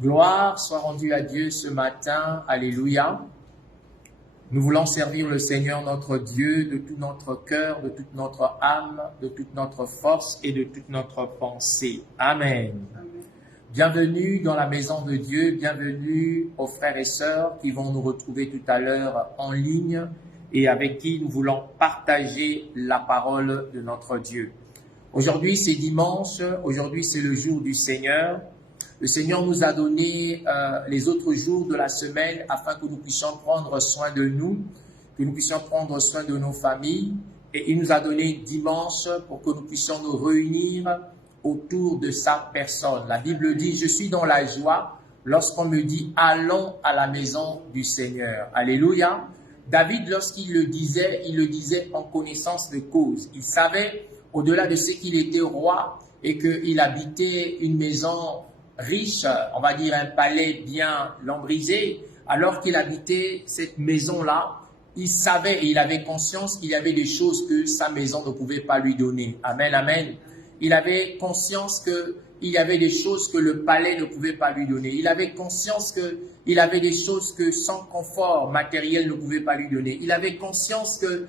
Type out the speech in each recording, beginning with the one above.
Gloire soit rendue à Dieu ce matin. Alléluia. Nous voulons servir le Seigneur notre Dieu de tout notre cœur, de toute notre âme, de toute notre force et de toute notre pensée. Amen. Bienvenue dans la maison de Dieu, bienvenue aux frères et sœurs qui vont nous retrouver tout à l'heure en ligne et avec qui nous voulons partager la parole de notre Dieu. Aujourd'hui c'est dimanche, aujourd'hui c'est le jour du Seigneur. Le Seigneur nous a donné les autres jours de la semaine afin que nous puissions prendre soin de nous, que nous puissions prendre soin de nos familles. Et il nous a donné dimanche pour que nous puissions nous réunir autour de sa personne. La Bible dit, je suis dans la joie lorsqu'on me dit, allons à la maison du Seigneur. Alléluia. David, lorsqu'il le disait en connaissance de cause. Il savait, au-delà de ce qu'il était roi et qu'il habitait une maison riche, on va dire un palais bien lambrisé, alors qu'il habitait cette maison-là, il savait et il avait conscience qu'il y avait des choses que sa maison ne pouvait pas lui donner. Amen, amen. Il avait conscience qu'il y avait des choses que le palais ne pouvait pas lui donner. Il avait conscience qu'il y avait des choses que son confort matériel ne pouvait pas lui donner. Il avait conscience qu'il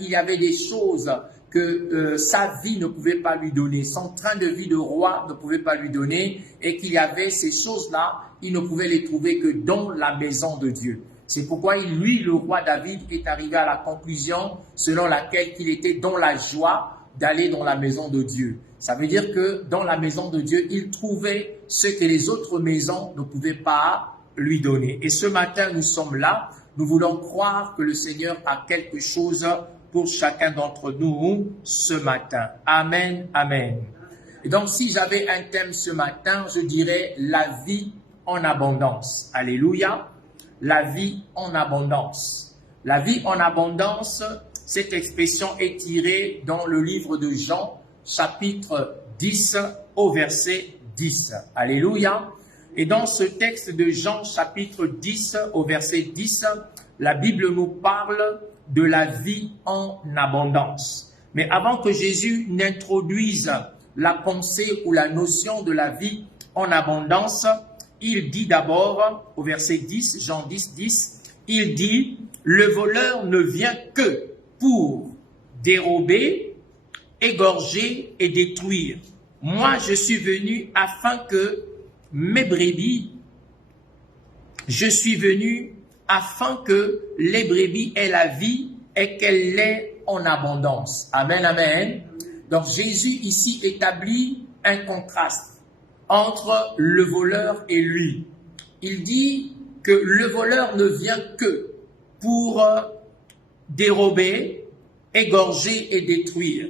y avait des choses que sa vie ne pouvait pas lui donner, son train de vie de roi ne pouvait pas lui donner, et qu'il y avait ces choses-là, il ne pouvait les trouver que dans la maison de Dieu. C'est pourquoi lui, le roi David, est arrivé à la conclusion selon laquelle il était dans la joie d'aller dans la maison de Dieu. Ça veut dire que dans la maison de Dieu, il trouvait ce que les autres maisons ne pouvaient pas lui donner. Et ce matin, nous sommes là, nous voulons croire que le Seigneur a quelque chose pour chacun d'entre nous ce matin. Amen, amen. Et donc, si j'avais un thème ce matin, je dirais la vie en abondance. Alléluia. La vie en abondance. La vie en abondance, cette expression est tirée dans le livre de Jean, chapitre 10, au verset 10. Alléluia. Et dans ce texte de Jean, chapitre 10, au verset 10, la Bible nous parle de la vie en abondance. Mais avant que Jésus n'introduise la pensée ou la notion de la vie en abondance, il dit d'abord, au verset 10, Jean 10, 10, il dit, le voleur ne vient que pour dérober, égorger et détruire. Moi, je suis venu afin que mes brebis, afin que les brebis aient la vie et qu'elle l'ait en abondance. Amen, amen. Donc Jésus ici établit un contraste entre le voleur et lui. Il dit que le voleur ne vient que pour dérober, égorger et détruire.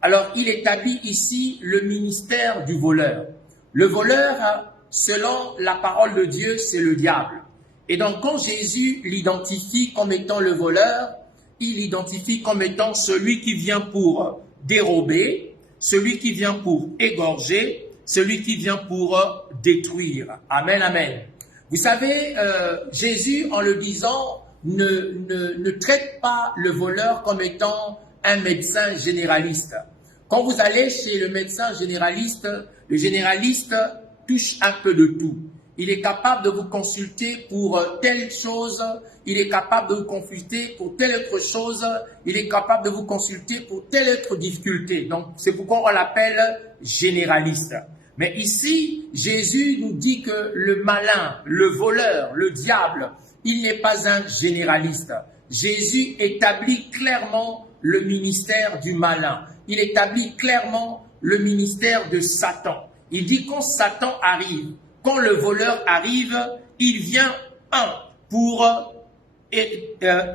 Alors il établit ici le ministère du voleur. Le voleur, selon la parole de Dieu, c'est le diable. Et donc, quand Jésus l'identifie comme étant le voleur, il l'identifie comme étant celui qui vient pour dérober, celui qui vient pour égorger, celui qui vient pour détruire. Amen, amen. Vous savez, Jésus, en le disant, ne traite pas le voleur comme étant un médecin généraliste. Quand vous allez chez le médecin généraliste, le généraliste touche un peu de tout. Il est capable de vous consulter pour telle chose, il est capable de vous consulter pour telle autre chose, il est capable de vous consulter pour telle autre difficulté. Donc, c'est pourquoi on l'appelle généraliste. Mais ici, Jésus nous dit que le malin, le voleur, le diable, il n'est pas un généraliste. Jésus établit clairement le ministère du malin. Il établit clairement le ministère de Satan. Il dit quand Satan arrive, quand le voleur arrive, il vient, 1, pour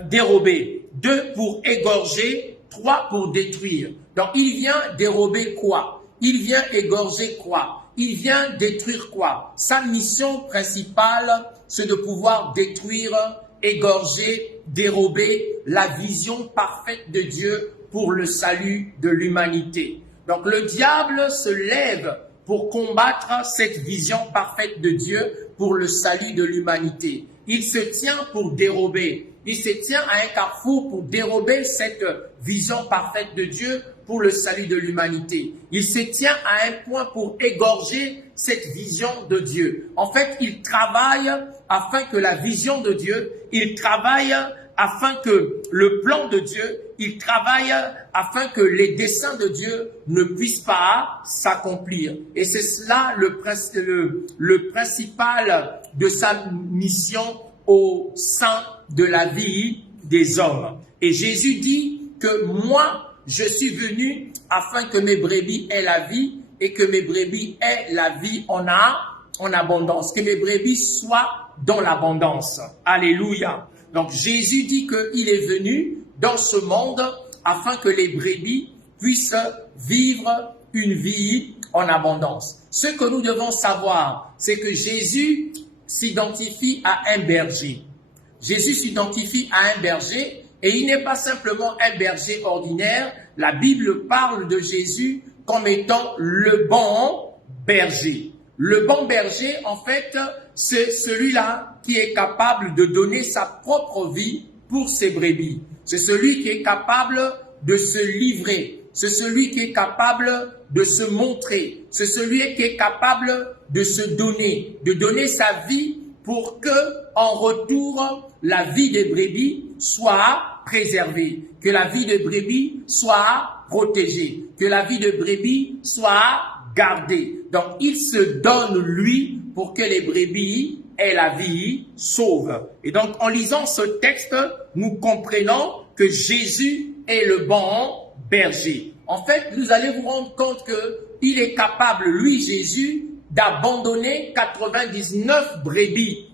dérober, 2, pour égorger, 3, pour détruire. Donc, il vient dérober quoi? Il vient égorger quoi? Il vient détruire quoi? Sa mission principale, c'est de pouvoir détruire, égorger, dérober la vision parfaite de Dieu pour le salut de l'humanité. Donc, le diable se lève pour combattre cette vision parfaite de Dieu pour le salut de l'humanité. Il se tient pour dérober. Il se tient à un carrefour pour dérober cette vision parfaite de Dieu pour le salut de l'humanité. Il se tient à un point pour égorger cette vision de Dieu. En fait, il travaille afin que la vision de Dieu, il travaille afin que le plan de Dieu, il travaille afin que les desseins de Dieu ne puissent pas s'accomplir. Et c'est cela le principal de sa mission au sein de la vie des hommes. Et Jésus dit que moi, je suis venu afin que mes brebis aient la vie et que mes brebis aient la vie en abondance, que mes brebis soient dans l'abondance. Alléluia. Donc Jésus dit qu'il est venu dans ce monde afin que les brebis puissent vivre une vie en abondance. Ce que nous devons savoir, c'est que Jésus s'identifie à un berger. Jésus s'identifie à un berger et il n'est pas simplement un berger ordinaire. La Bible parle de Jésus comme étant le bon berger. Le bon berger, en fait, c'est celui-là qui est capable de donner sa propre vie pour ses brebis. C'est celui qui est capable de se livrer. C'est celui qui est capable de se montrer. C'est celui qui est capable de se donner, de donner sa vie pour que, en retour, la vie des brebis soit préservée, que la vie des brebis soit protégée, que la vie des brebis soit gardée. Donc, il se donne, lui, pour que les brebis aient la vie sauve. Et donc, en lisant ce texte, nous comprenons que Jésus est le bon berger. En fait, vous allez vous rendre compte qu'il est capable, lui, Jésus, d'abandonner 99 brebis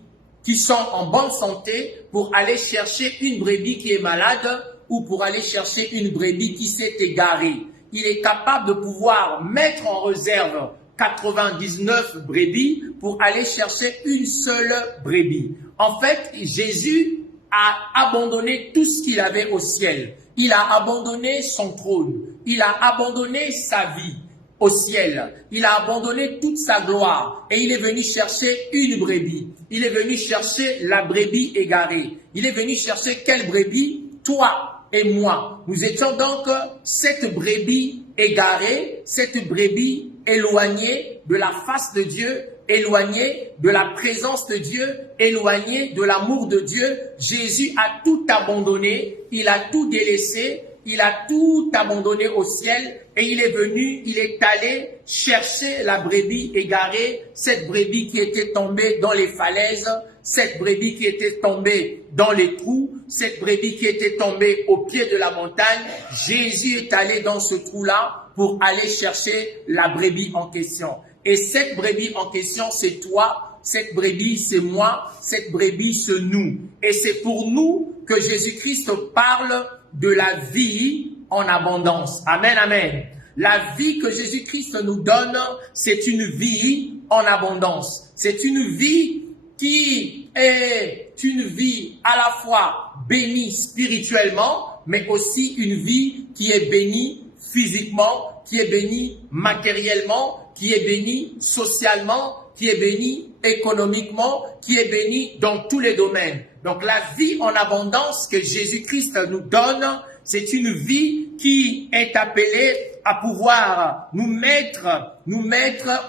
qui sont en bonne santé pour aller chercher une brebis qui est malade ou pour aller chercher une brebis qui s'est égarée. Il est capable de pouvoir mettre en réserve 99 brebis pour aller chercher une seule brebis. En fait, Jésus a abandonné tout ce qu'il avait au ciel. Il a abandonné son trône. Il a abandonné sa vie au ciel. Il a abandonné toute sa gloire et il est venu chercher une brebis. Il est venu chercher la brebis égarée. Il est venu chercher quelle brebis? Toi et moi. Nous étions donc cette brebis égarée, cette brebis éloignée de la face de Dieu, éloignée de la présence de Dieu, éloignée de l'amour de Dieu. Jésus a tout abandonné, il a tout délaissé, il a tout abandonné au ciel et il est venu, il est allé chercher la brebis égarée, cette brebis qui était tombée dans les falaises, cette brebis qui était tombée dans les trous, cette brebis qui était tombée au pied de la montagne. Jésus est allé dans ce trou-là pour aller chercher la brebis en question. Et cette brebis en question, c'est toi, cette brebis, c'est moi, cette brebis, c'est nous. Et c'est pour nous que Jésus-Christ parle de la vie en abondance. Amen, amen. La vie que Jésus-Christ nous donne, c'est une vie en abondance. C'est une vie qui est une vie à la fois bénie spirituellement, mais aussi une vie qui est bénie physiquement, qui est bénie matériellement, qui est bénie socialement, qui est bénie économiquement, qui est bénie dans tous les domaines. Donc la vie en abondance que Jésus-Christ nous donne, c'est une vie qui est appelée à pouvoir nous mettre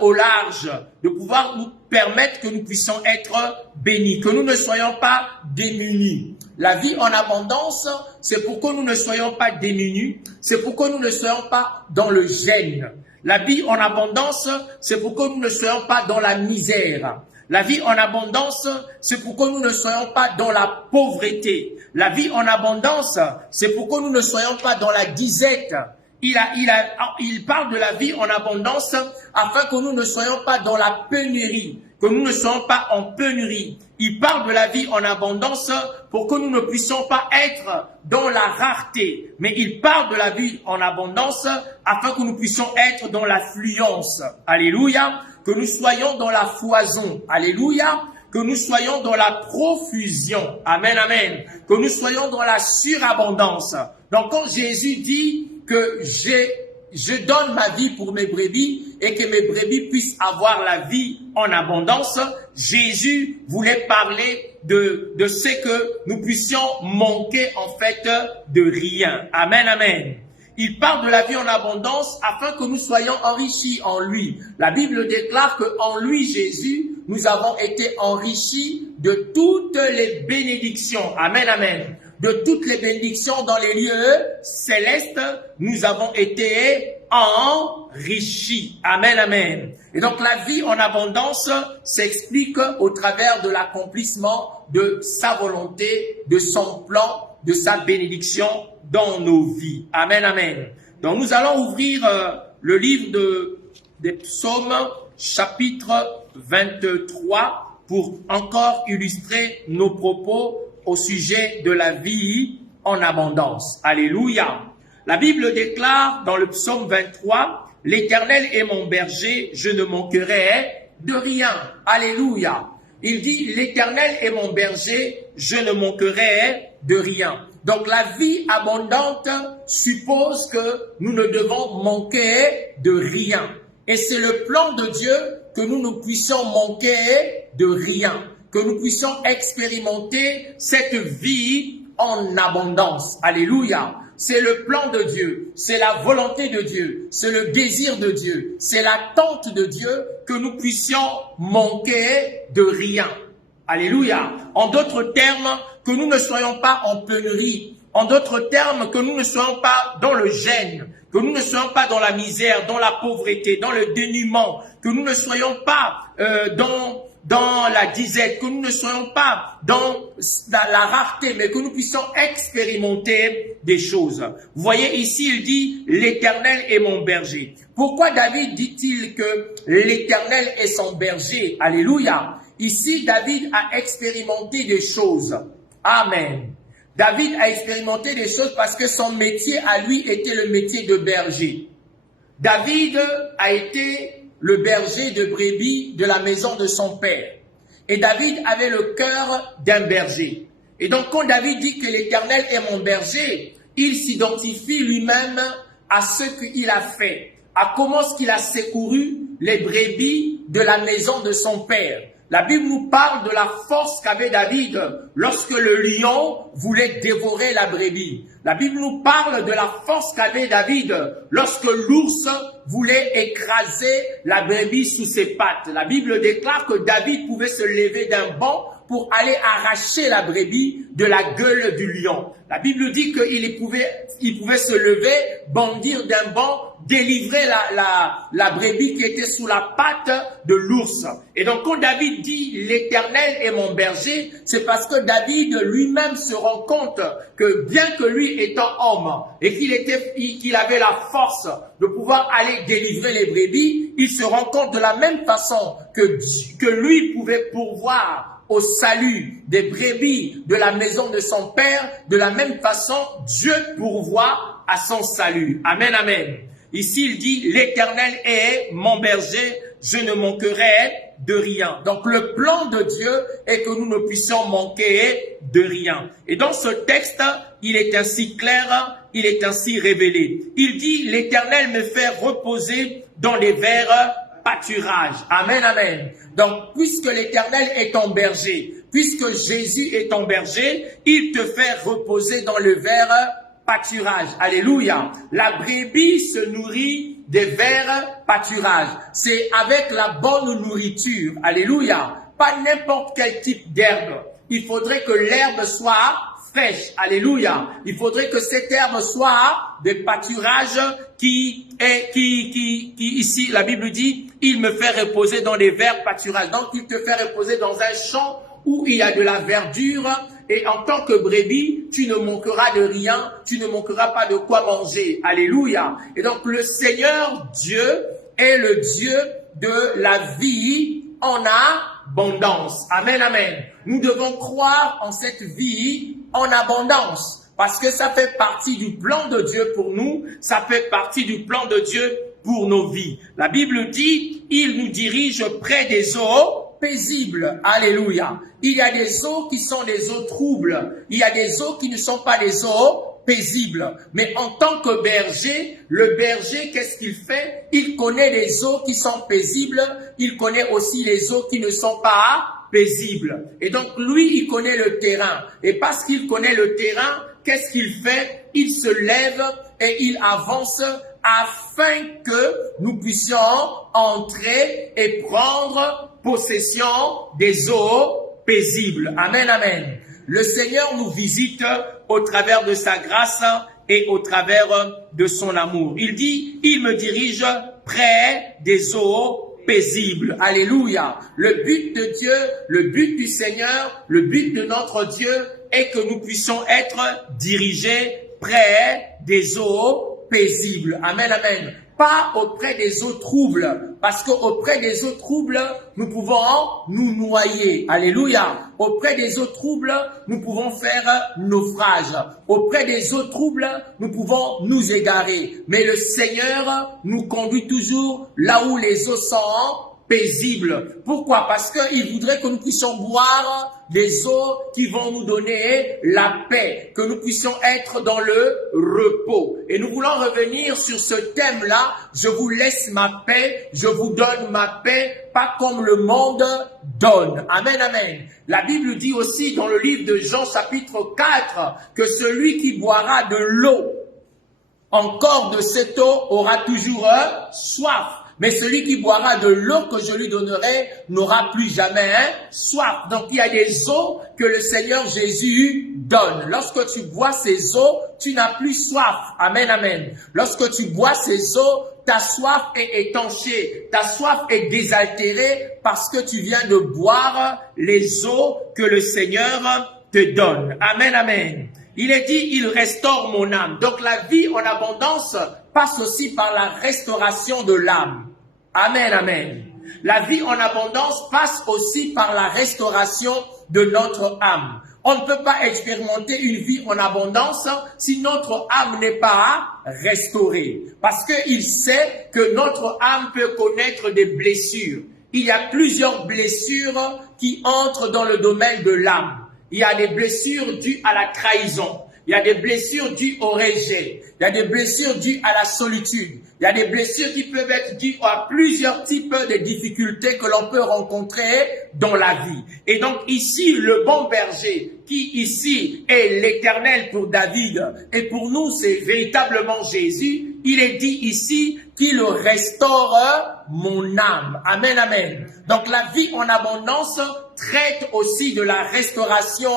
au large, de pouvoir nous permettre que nous puissions être bénis, que nous ne soyons pas démunis. La vie en abondance, c'est pour que nous ne soyons pas démunis, c'est pour que nous ne soyons pas dans le gêne. La vie en abondance, c'est pour que nous ne soyons pas dans la misère. La vie en abondance, c'est pour que nous ne soyons pas dans la pauvreté. La vie en abondance, c'est pour que nous ne soyons pas dans la disette. Il parle de la vie en abondance afin que nous ne soyons pas dans la pénurie, que nous ne soyons pas en pénurie. Il parle de la vie en abondance pour que nous ne puissions pas être dans la rareté. Mais il parle de la vie en abondance afin que nous puissions être dans l'affluence. Alléluia. Que nous soyons dans la foison. Alléluia. Que nous soyons dans la profusion. Amen, amen. Que nous soyons dans la surabondance. Donc quand Jésus dit que j'ai je donne ma vie pour mes brebis et que mes brebis puissent avoir la vie en abondance. Jésus voulait parler de ce que nous puissions manquer en fait de rien. Amen, amen. Il parle de la vie en abondance afin que nous soyons enrichis en lui. La Bible déclare qu'en lui, Jésus, nous avons été enrichis de toutes les bénédictions. Amen, amen. De toutes les bénédictions dans les lieux célestes, nous avons été enrichis. Amen, amen. Et donc la vie en abondance s'explique au travers de l'accomplissement de sa volonté, de son plan, de sa bénédiction dans nos vies. Amen, amen. Donc nous allons ouvrir le livre des psaumes, chapitre 23, pour encore illustrer nos propos au sujet de la vie en abondance. Alléluia. La Bible déclare dans le psaume 23, « L'Éternel est mon berger, je ne manquerai de rien. » Alléluia. Il dit, « L'Éternel est mon berger, je ne manquerai de rien. » Donc la vie abondante suppose que nous ne devons manquer de rien. Et c'est le plan de Dieu que nous ne puissions manquer de rien, que nous puissions expérimenter cette vie en abondance. Alléluia. C'est le plan de Dieu, c'est la volonté de Dieu, c'est le désir de Dieu, c'est l'attente de Dieu que nous puissions manquer de rien. Alléluia. En d'autres termes, que nous ne soyons pas en pénurie. En d'autres termes, que nous ne soyons pas dans le gêne, que nous ne soyons pas dans la misère, dans la pauvreté, dans le dénuement, que nous ne soyons pas dans la disette, que nous ne soyons pas dans la rareté, mais que nous puissions expérimenter des choses. Vous voyez ici, il dit, l'Éternel est mon berger. Pourquoi David dit-il que l'Éternel est son berger? Alléluia. Ici, David a expérimenté des choses. Amen. David a expérimenté des choses parce que son métier à lui était le métier de berger. David a été le berger de brebis de la maison de son père. Et David avait le cœur d'un berger. Et donc quand David dit que l'Éternel est mon berger, il s'identifie lui-même à ce qu'il a fait, à comment est-ce qu'il a secouru les brebis de la maison de son père. La Bible nous parle de la force qu'avait David lorsque le lion voulait dévorer la brebis. La Bible nous parle de la force qu'avait David lorsque l'ours voulait écraser la brebis sous ses pattes. La Bible déclare que David pouvait se lever d'un banc pour aller arracher la brebis de la gueule du lion. La Bible dit qu'il pouvait se lever, bondir d'un banc, délivrer la brebis qui était sous la patte de l'ours. Et donc quand David dit « l'Éternel est mon berger », c'est parce que David lui-même se rend compte que bien que lui étant homme et qu'il avait la force de pouvoir aller délivrer les brebis, il se rend compte de la même façon que lui pouvait pourvoir au salut des brebis de la maison de son père, de la même façon, Dieu pourvoit à son salut. Amen, amen. Ici, il dit, l'Éternel est mon berger, je ne manquerai de rien. Donc, le plan de Dieu est que nous ne puissions manquer de rien. Et dans ce texte, il est ainsi clair, il est ainsi révélé. Il dit, l'Éternel me fait reposer dans les verts pâturages. Amen, amen. Donc, puisque l'Éternel est ton berger, puisque Jésus est ton berger, il te fait reposer dans le vert pâturage. Alléluia. La brebis se nourrit des verts pâturages. C'est avec la bonne nourriture. Alléluia. Pas n'importe quel type d'herbe. Il faudrait que l'herbe soit fraîche. Alléluia. Il faudrait que cette herbe soit des pâturages qui ici, la Bible dit, il me fait reposer dans les verts pâturages. Donc, il te fait reposer dans un champ où il y a de la verdure. Et en tant que brebis, tu ne manqueras de rien, tu ne manqueras pas de quoi manger. Alléluia. Et donc, le Seigneur Dieu est le Dieu de la vie en abondance. Amen, amen. Nous devons croire en cette vie en abondance parce que ça fait partie du plan de Dieu pour nous, ça fait partie du plan de Dieu pour nos vies. La Bible dit, il nous dirige près des eaux paisibles. Alléluia. Il y a des eaux qui sont des eaux troubles. Il y a des eaux qui ne sont pas des eaux paisible. Mais en tant que berger, le berger, qu'est-ce qu'il fait? Il connaît les eaux qui sont paisibles, il connaît aussi les eaux qui ne sont pas paisibles. Et donc lui, il connaît le terrain. Et parce qu'il connaît le terrain, qu'est-ce qu'il fait? Il se lève et il avance afin que nous puissions entrer et prendre possession des eaux paisibles. Amen, amen. Le Seigneur nous visite au travers de sa grâce et au travers de son amour. Il dit, il me dirige près des eaux paisibles. Alléluia. Le but de Dieu, le but du Seigneur, le but de notre Dieu est que nous puissions être dirigés près des eaux paisibles. Amen, amen. Pas auprès des eaux troubles, parce qu'auprès des eaux troubles, nous pouvons nous noyer. Alléluia. Auprès des eaux troubles, nous pouvons faire naufrage. Auprès des eaux troubles, nous pouvons nous égarer. Mais le Seigneur nous conduit toujours là où les eaux sont paisibles. Pourquoi? Parce qu'il voudrait que nous puissions boire des eaux qui vont nous donner la paix, que nous puissions être dans le repos. Et nous voulons revenir sur ce thème-là. Je vous laisse ma paix, je vous donne ma paix, pas comme le monde donne. Amen, amen. La Bible dit aussi dans le livre de Jean chapitre 4 que celui qui boira de l'eau, encore de cette eau, aura toujours soif. Mais celui qui boira de l'eau que je lui donnerai n'aura plus jamais soif. Donc il y a des eaux que le Seigneur Jésus donne. Lorsque tu bois ces eaux, tu n'as plus soif. Amen, amen. Lorsque tu bois ces eaux, ta soif est étanchée, ta soif est désaltérée parce que tu viens de boire les eaux que le Seigneur te donne. Amen, amen. Il est dit, il restaure mon âme. Donc la vie en abondance passe aussi par la restauration de l'âme. Amen, amen. La vie en abondance passe aussi par la restauration de notre âme. On ne peut pas expérimenter une vie en abondance si notre âme n'est pas restaurée. Parce qu'il sait que notre âme peut connaître des blessures. Il y a plusieurs blessures qui entrent dans le domaine de l'âme. Il y a des blessures dues à la trahison. Il y a des blessures dues au rejet. Il y a des blessures dues à la solitude. Il y a des blessures qui peuvent être dues à plusieurs types de difficultés que l'on peut rencontrer dans la vie. Et donc ici, le bon berger, qui ici est l'Éternel pour David, et pour nous c'est véritablement Jésus, il est dit ici qu'il restaure mon âme. Amen, amen. Donc la vie en abondance traite aussi de la restauration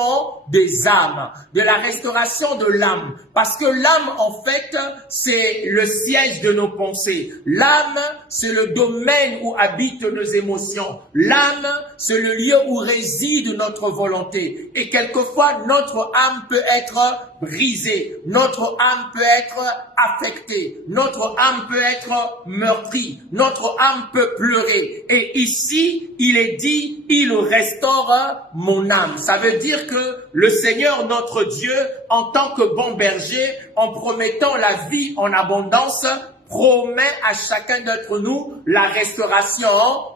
des âmes, de la restauration de l'âme. Parce que l'âme, en fait, c'est le siège de nos pensées. L'âme, c'est le domaine où habitent nos émotions. L'âme, c'est le lieu où réside notre volonté. Et quelquefois, notre âme peut être brisée. Notre âme peut être affectée. Notre âme peut être meurtrie. Notre âme peut pleurer. Et ici, il est dit, il restaure mon âme. Ça veut dire que le Seigneur, notre Dieu, en tant que bon berger, en promettant la vie en abondance, promet à chacun d'entre nous la restauration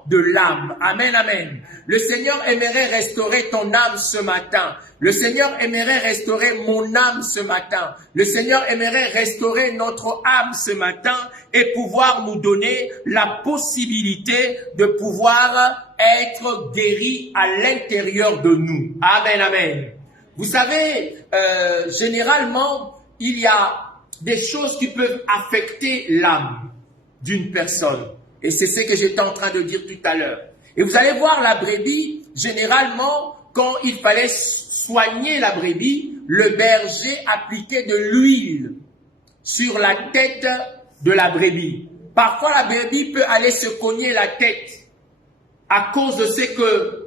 de l'âme. Amen, amen. Le Seigneur aimerait restaurer ton âme ce matin. Le Seigneur aimerait restaurer mon âme ce matin. Le Seigneur aimerait restaurer notre âme ce matin et pouvoir nous donner la possibilité de pouvoir être guéri à l'intérieur de nous. Amen, amen. Vous savez, généralement, il y a des choses qui peuvent affecter l'âme d'une personne. Et c'est ce que j'étais en train de dire tout à l'heure. Et vous allez voir la brebis, généralement, quand il fallait soigner la brebis, le berger appliquait de l'huile sur la tête de la brebis. Parfois, la brebis peut aller se cogner la tête à cause de ce que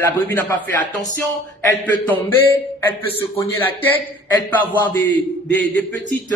la brebis n'a pas fait attention, elle peut tomber, elle peut se cogner la tête, elle peut avoir des petites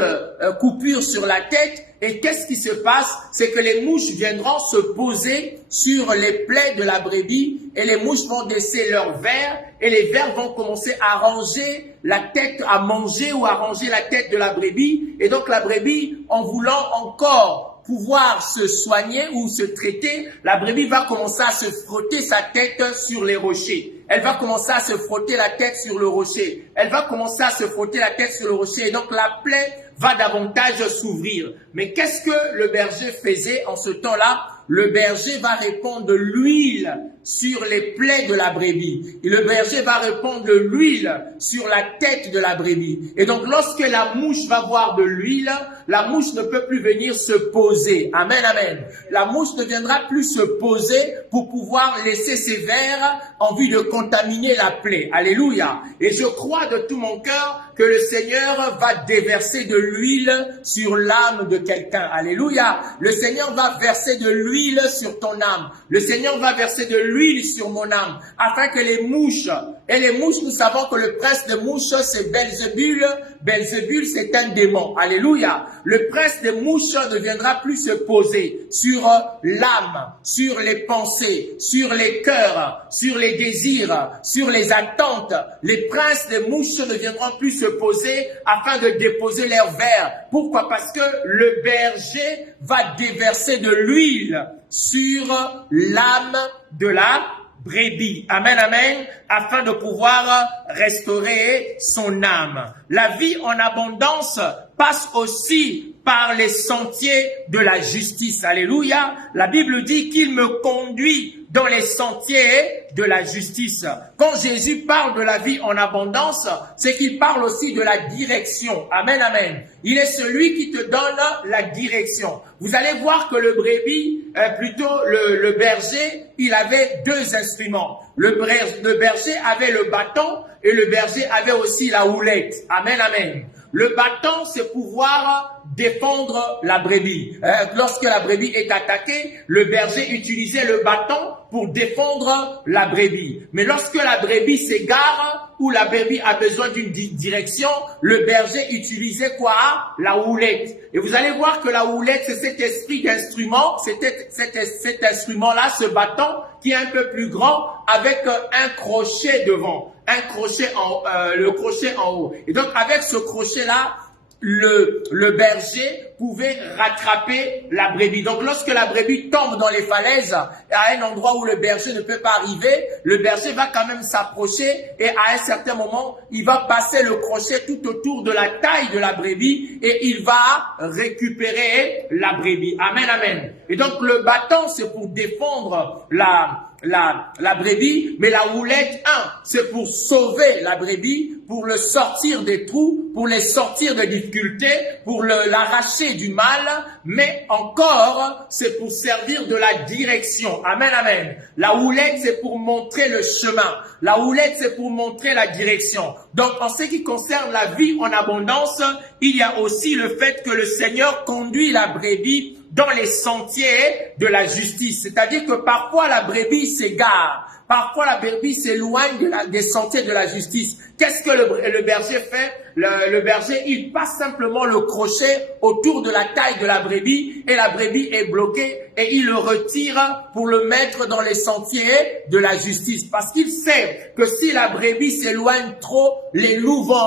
coupures sur la tête. Et qu'est-ce qui se passe? C'est que les mouches viendront se poser sur les plaies de la brebis et les mouches vont laisser leurs vers et les vers vont commencer à ranger la tête, à manger ou à ranger la tête de la brebis. Et donc la brebis, en voulant encore pouvoir se soigner ou se traiter, la brebis va commencer à se frotter sa tête sur les rochers. elle va commencer à se frotter la tête sur le rocher. Elle va commencer à se frotter la tête sur le rocher. Et donc la plaie va davantage s'ouvrir. Mais qu'est-ce que le berger faisait en ce temps-là? Le berger va répandre de l'huile sur les plaies de la brebis. Et le berger va répandre de l'huile sur la tête de la brebis. Et donc, lorsque la mouche va voir de l'huile, la mouche ne peut plus venir se poser. Amen, amen. La mouche ne viendra plus se poser pour pouvoir laisser ses vers en vue de contaminer la plaie. Alléluia. Et je crois de tout mon cœur que le Seigneur va déverser de l'huile sur l'âme de quelqu'un. Alléluia. Le Seigneur va verser de l'huile sur ton âme. Le Seigneur va verser de l'huile sur mon âme, afin que les mouches, et les mouches, nous savons que le prince des mouches, c'est Belzébul. Belzébul, c'est un démon. Alléluia. Le prince des mouches ne viendra plus se poser sur l'âme, sur les pensées, sur les cœurs, sur les désirs, sur les attentes. Les princes des mouches ne viendront plus se poser afin de déposer leurs vers. Pourquoi? Parce que le berger va déverser de l'huile sur l'âme de la brebis. Amen, amen, afin de pouvoir restaurer son âme. La vie en abondance passe aussi par les sentiers de la justice. Alléluia. La Bible dit qu'il me conduit dans les sentiers de la justice. Quand Jésus parle de la vie en abondance, c'est qu'il parle aussi de la direction. Amen, amen. Il est celui qui te donne la direction. Vous allez voir que le brebis, le berger, il avait deux instruments. Le berger avait le bâton et le berger avait aussi la houlette. Amen, amen. Le bâton, c'est pouvoir défendre la brebis. Lorsque la brebis est attaquée, le berger utilisait le bâton pour défendre la brebis. Mais lorsque la brebis s'égare ou la brebis a besoin d'une direction, le berger utilisait quoi? La houlette. Et vous allez voir que la houlette, c'est cet esprit d'instrument, cet instrument-là, ce bâton qui est un peu plus grand avec un crochet devant. Le crochet en haut. Et donc, avec ce crochet-là, le berger pouvait rattraper la brebis. Donc, lorsque la brebis tombe dans les falaises, à un endroit où le berger ne peut pas arriver, le berger va quand même s'approcher et à un certain moment, il va passer le crochet tout autour de la taille de la brebis et il va récupérer la brebis. Amen, amen. Et donc, le bâton, c'est pour défendre la brebis, mais la houlette, c'est pour sauver la brebis, pour le sortir des trous, pour les sortir des difficultés, pour l'arracher du mal, mais encore, c'est pour servir de la direction. Amen, amen. La houlette, c'est pour montrer le chemin. La houlette, c'est pour montrer la direction. Donc, en ce qui concerne la vie en abondance, il y a aussi le fait que le Seigneur conduit la brebis dans les sentiers de la justice. C'est-à-dire que parfois la brebis s'égare. Parfois la brebis s'éloigne des sentiers de la justice. Qu'est-ce que le berger fait? Le berger, il passe simplement le crochet autour de la taille de la brebis et la brebis est bloquée et il le retire pour le mettre dans les sentiers de la justice. Parce qu'il sait que si la brebis s'éloigne trop, les loups vont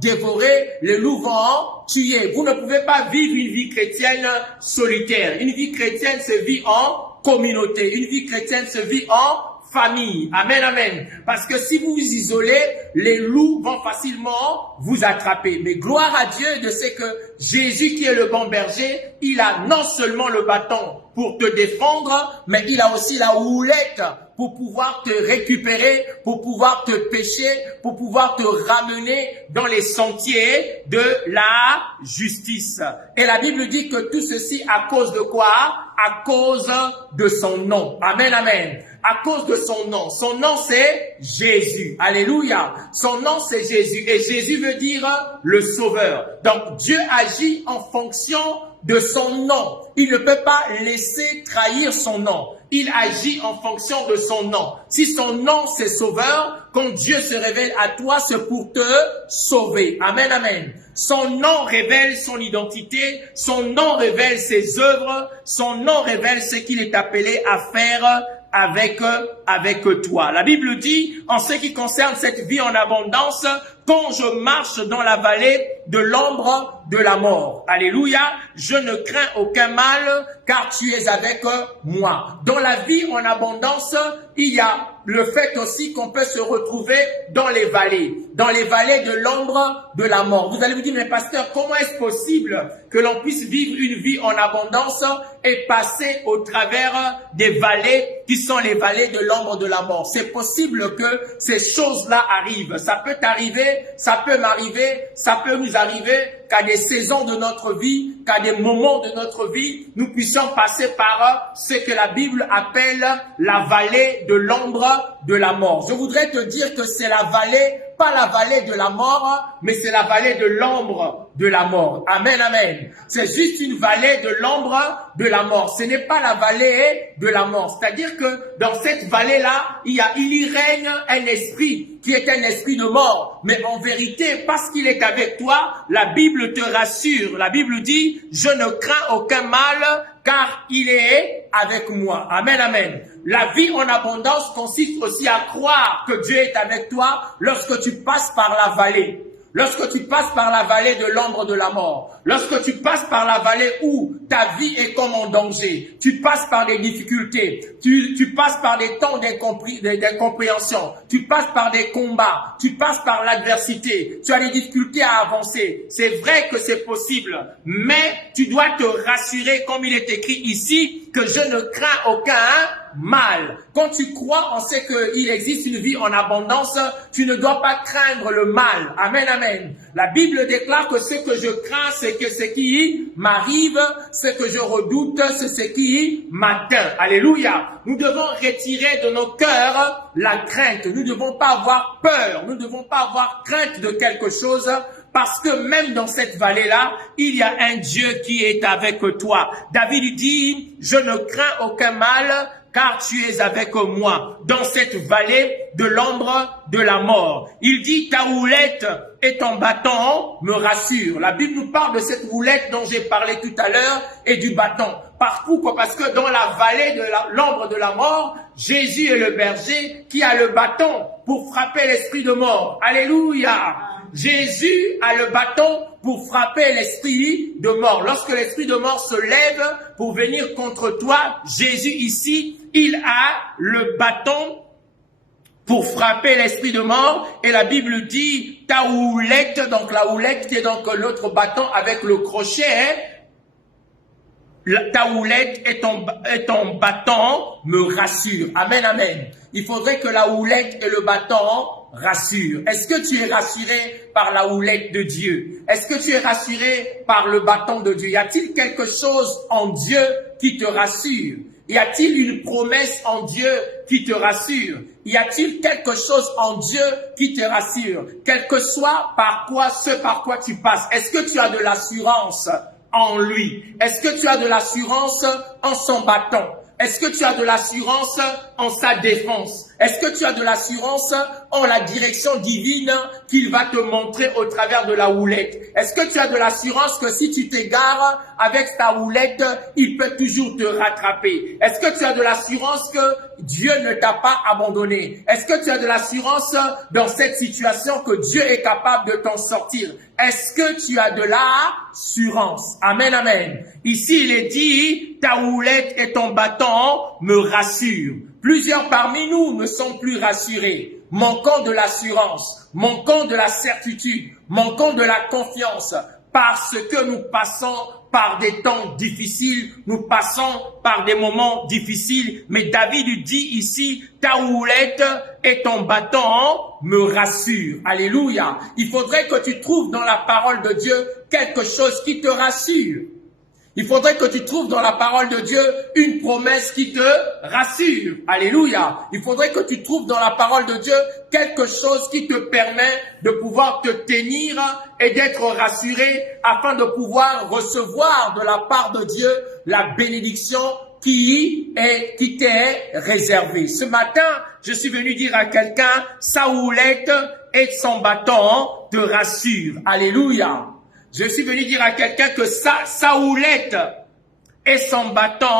dévorer, les loups vont tuer. Vous ne pouvez pas vivre une vie chrétienne solitaire. Une vie chrétienne se vit en communauté. Une vie chrétienne se vit en famille. Amen, amen. Parce que si vous vous isolez, les loups vont facilement vous attraper. Mais gloire à Dieu de ce que Jésus, qui est le bon berger, il a non seulement le bâton pour te défendre, mais il a aussi la houlette pour pouvoir te récupérer, pour pouvoir te pêcher, pour pouvoir te ramener dans les sentiers de la justice. Et la Bible dit que tout ceci à cause de quoi? À cause de son nom. Amen, amen. À cause de son nom. Son nom, c'est Jésus. Alléluia. Son nom, c'est Jésus. Et Jésus veut dire le Sauveur. Donc, Dieu agit en fonction de son nom. Il ne peut pas laisser trahir son nom. Il agit en fonction de son nom. Si son nom, c'est Sauveur, quand Dieu se révèle à toi, c'est pour te sauver. Amen, amen. Son nom révèle son identité, son nom révèle ses œuvres, son nom révèle ce qu'il est appelé à faire avec toi. La Bible dit, en ce qui concerne cette vie en abondance, quand je marche dans la vallée de l'ombre de la mort. Alléluia. Je ne crains aucun mal, car tu es avec moi. Dans la vie en abondance, il y a le fait aussi qu'on peut se retrouver dans les vallées de l'ombre de la mort. Vous allez vous dire, mais pasteur, comment est-ce possible que l'on puisse vivre une vie en abondance et passer au travers des vallées qui sont les vallées de l'ombre de la mort? C'est possible que ces choses-là arrivent. Ça peut t'arriver, ça peut m'arriver, ça peut nous arriver qu'à des saisons de notre vie, qu'à des moments de notre vie, nous puissions passer par ce que la Bible appelle la vallée de l'ombre de la mort. Je voudrais te dire que c'est la vallée, pas la vallée de la mort, mais c'est la vallée de l'ombre de la mort. Amen, amen. C'est juste une vallée de l'ombre de la mort. Ce n'est pas la vallée de la mort. C'est-à-dire que dans cette vallée-là, il y règne un esprit qui est un esprit de mort. Mais en vérité, parce qu'il est avec toi, la Bible te rassure. La Bible dit, je ne crains aucun mal, car il est avec moi. Amen, amen. La vie en abondance consiste aussi à croire que Dieu est avec toi lorsque tu passes par la vallée. Lorsque tu passes par la vallée de l'ombre de la mort, lorsque tu passes par la vallée où ta vie est comme en danger, tu passes par des difficultés, tu passes par des temps d'incompréhension, tu passes par des combats, tu passes par l'adversité, tu as des difficultés à avancer. C'est vrai que c'est possible, mais tu dois te rassurer, comme il est écrit ici, que je ne crains aucun mal. Quand tu crois en ce qu'il existe une vie en abondance, tu ne dois pas craindre le mal. Amen, amen. La Bible déclare que ce que je crains, c'est que ce qui m'arrive, ce que je redoute, c'est ce qui m'atteint. Alléluia. Nous devons retirer de nos cœurs la crainte. Nous ne devons pas avoir peur. Nous ne devons pas avoir crainte de quelque chose. Parce que même dans cette vallée-là, il y a un Dieu qui est avec toi. David dit, je ne crains aucun mal, car tu es avec moi dans cette vallée de l'ombre de la mort. Il dit, ta houlette et ton bâton me rassurent. La Bible nous parle de cette houlette dont j'ai parlé tout à l'heure et du bâton. Pourquoi? Parce que dans la vallée de l'ombre de la mort, Jésus est le berger qui a le bâton pour frapper l'esprit de mort. Alléluia! Jésus a le bâton pour frapper l'esprit de mort. Lorsque l'esprit de mort se lève pour venir contre toi, Jésus ici, il a le bâton pour frapper l'esprit de mort. Et la Bible dit, ta houlette, donc la houlette qui est donc l'autre bâton avec le crochet, ta houlette et ton bâton me rassurent. Amen, amen. Il faudrait que la houlette et le bâton rassurent. Est-ce que tu es rassuré par la houlette de Dieu? Est-ce que tu es rassuré par le bâton de Dieu? Y a-t-il quelque chose en Dieu qui te rassure? Y a-t-il une promesse en Dieu qui te rassure? Y a-t-il quelque chose en Dieu qui te rassure? Quel que soit par quoi tu passes, est-ce que tu as de l'assurance en lui? Est-ce que tu as de l'assurance en son bâton? Est-ce que tu as de l'assurance en sa défense? Est-ce que tu as de l'assurance en la direction divine qu'il va te montrer au travers de la houlette? Est-ce que tu as de l'assurance que si tu t'égares avec ta houlette, il peut toujours te rattraper? Est-ce que tu as de l'assurance que Dieu ne t'a pas abandonné? Est-ce que tu as de l'assurance dans cette situation que Dieu est capable de t'en sortir? Est-ce que tu as de l'assurance? Amen, amen. Ici, il est dit, ta houlette et ton bâton me rassurent. Plusieurs parmi nous ne sont plus rassurés, manquant de l'assurance, manquant de la certitude, manquant de la confiance, parce que nous passons par des temps difficiles, nous passons par des moments difficiles. Mais David dit ici, ta houlette et ton bâton me rassurent. Alléluia. Il faudrait que tu trouves dans la parole de Dieu quelque chose qui te rassure. Il faudrait que tu trouves dans la parole de Dieu une promesse qui te rassure. Alléluia. Il faudrait que tu trouves dans la parole de Dieu quelque chose qui te permet de pouvoir te tenir et d'être rassuré afin de pouvoir recevoir de la part de Dieu la bénédiction qui t'est réservée. Ce matin, je suis venu dire à quelqu'un, sa houlette et son bâton te rassurent. Alléluia. Je suis venu dire à quelqu'un que sa houlette et son bâton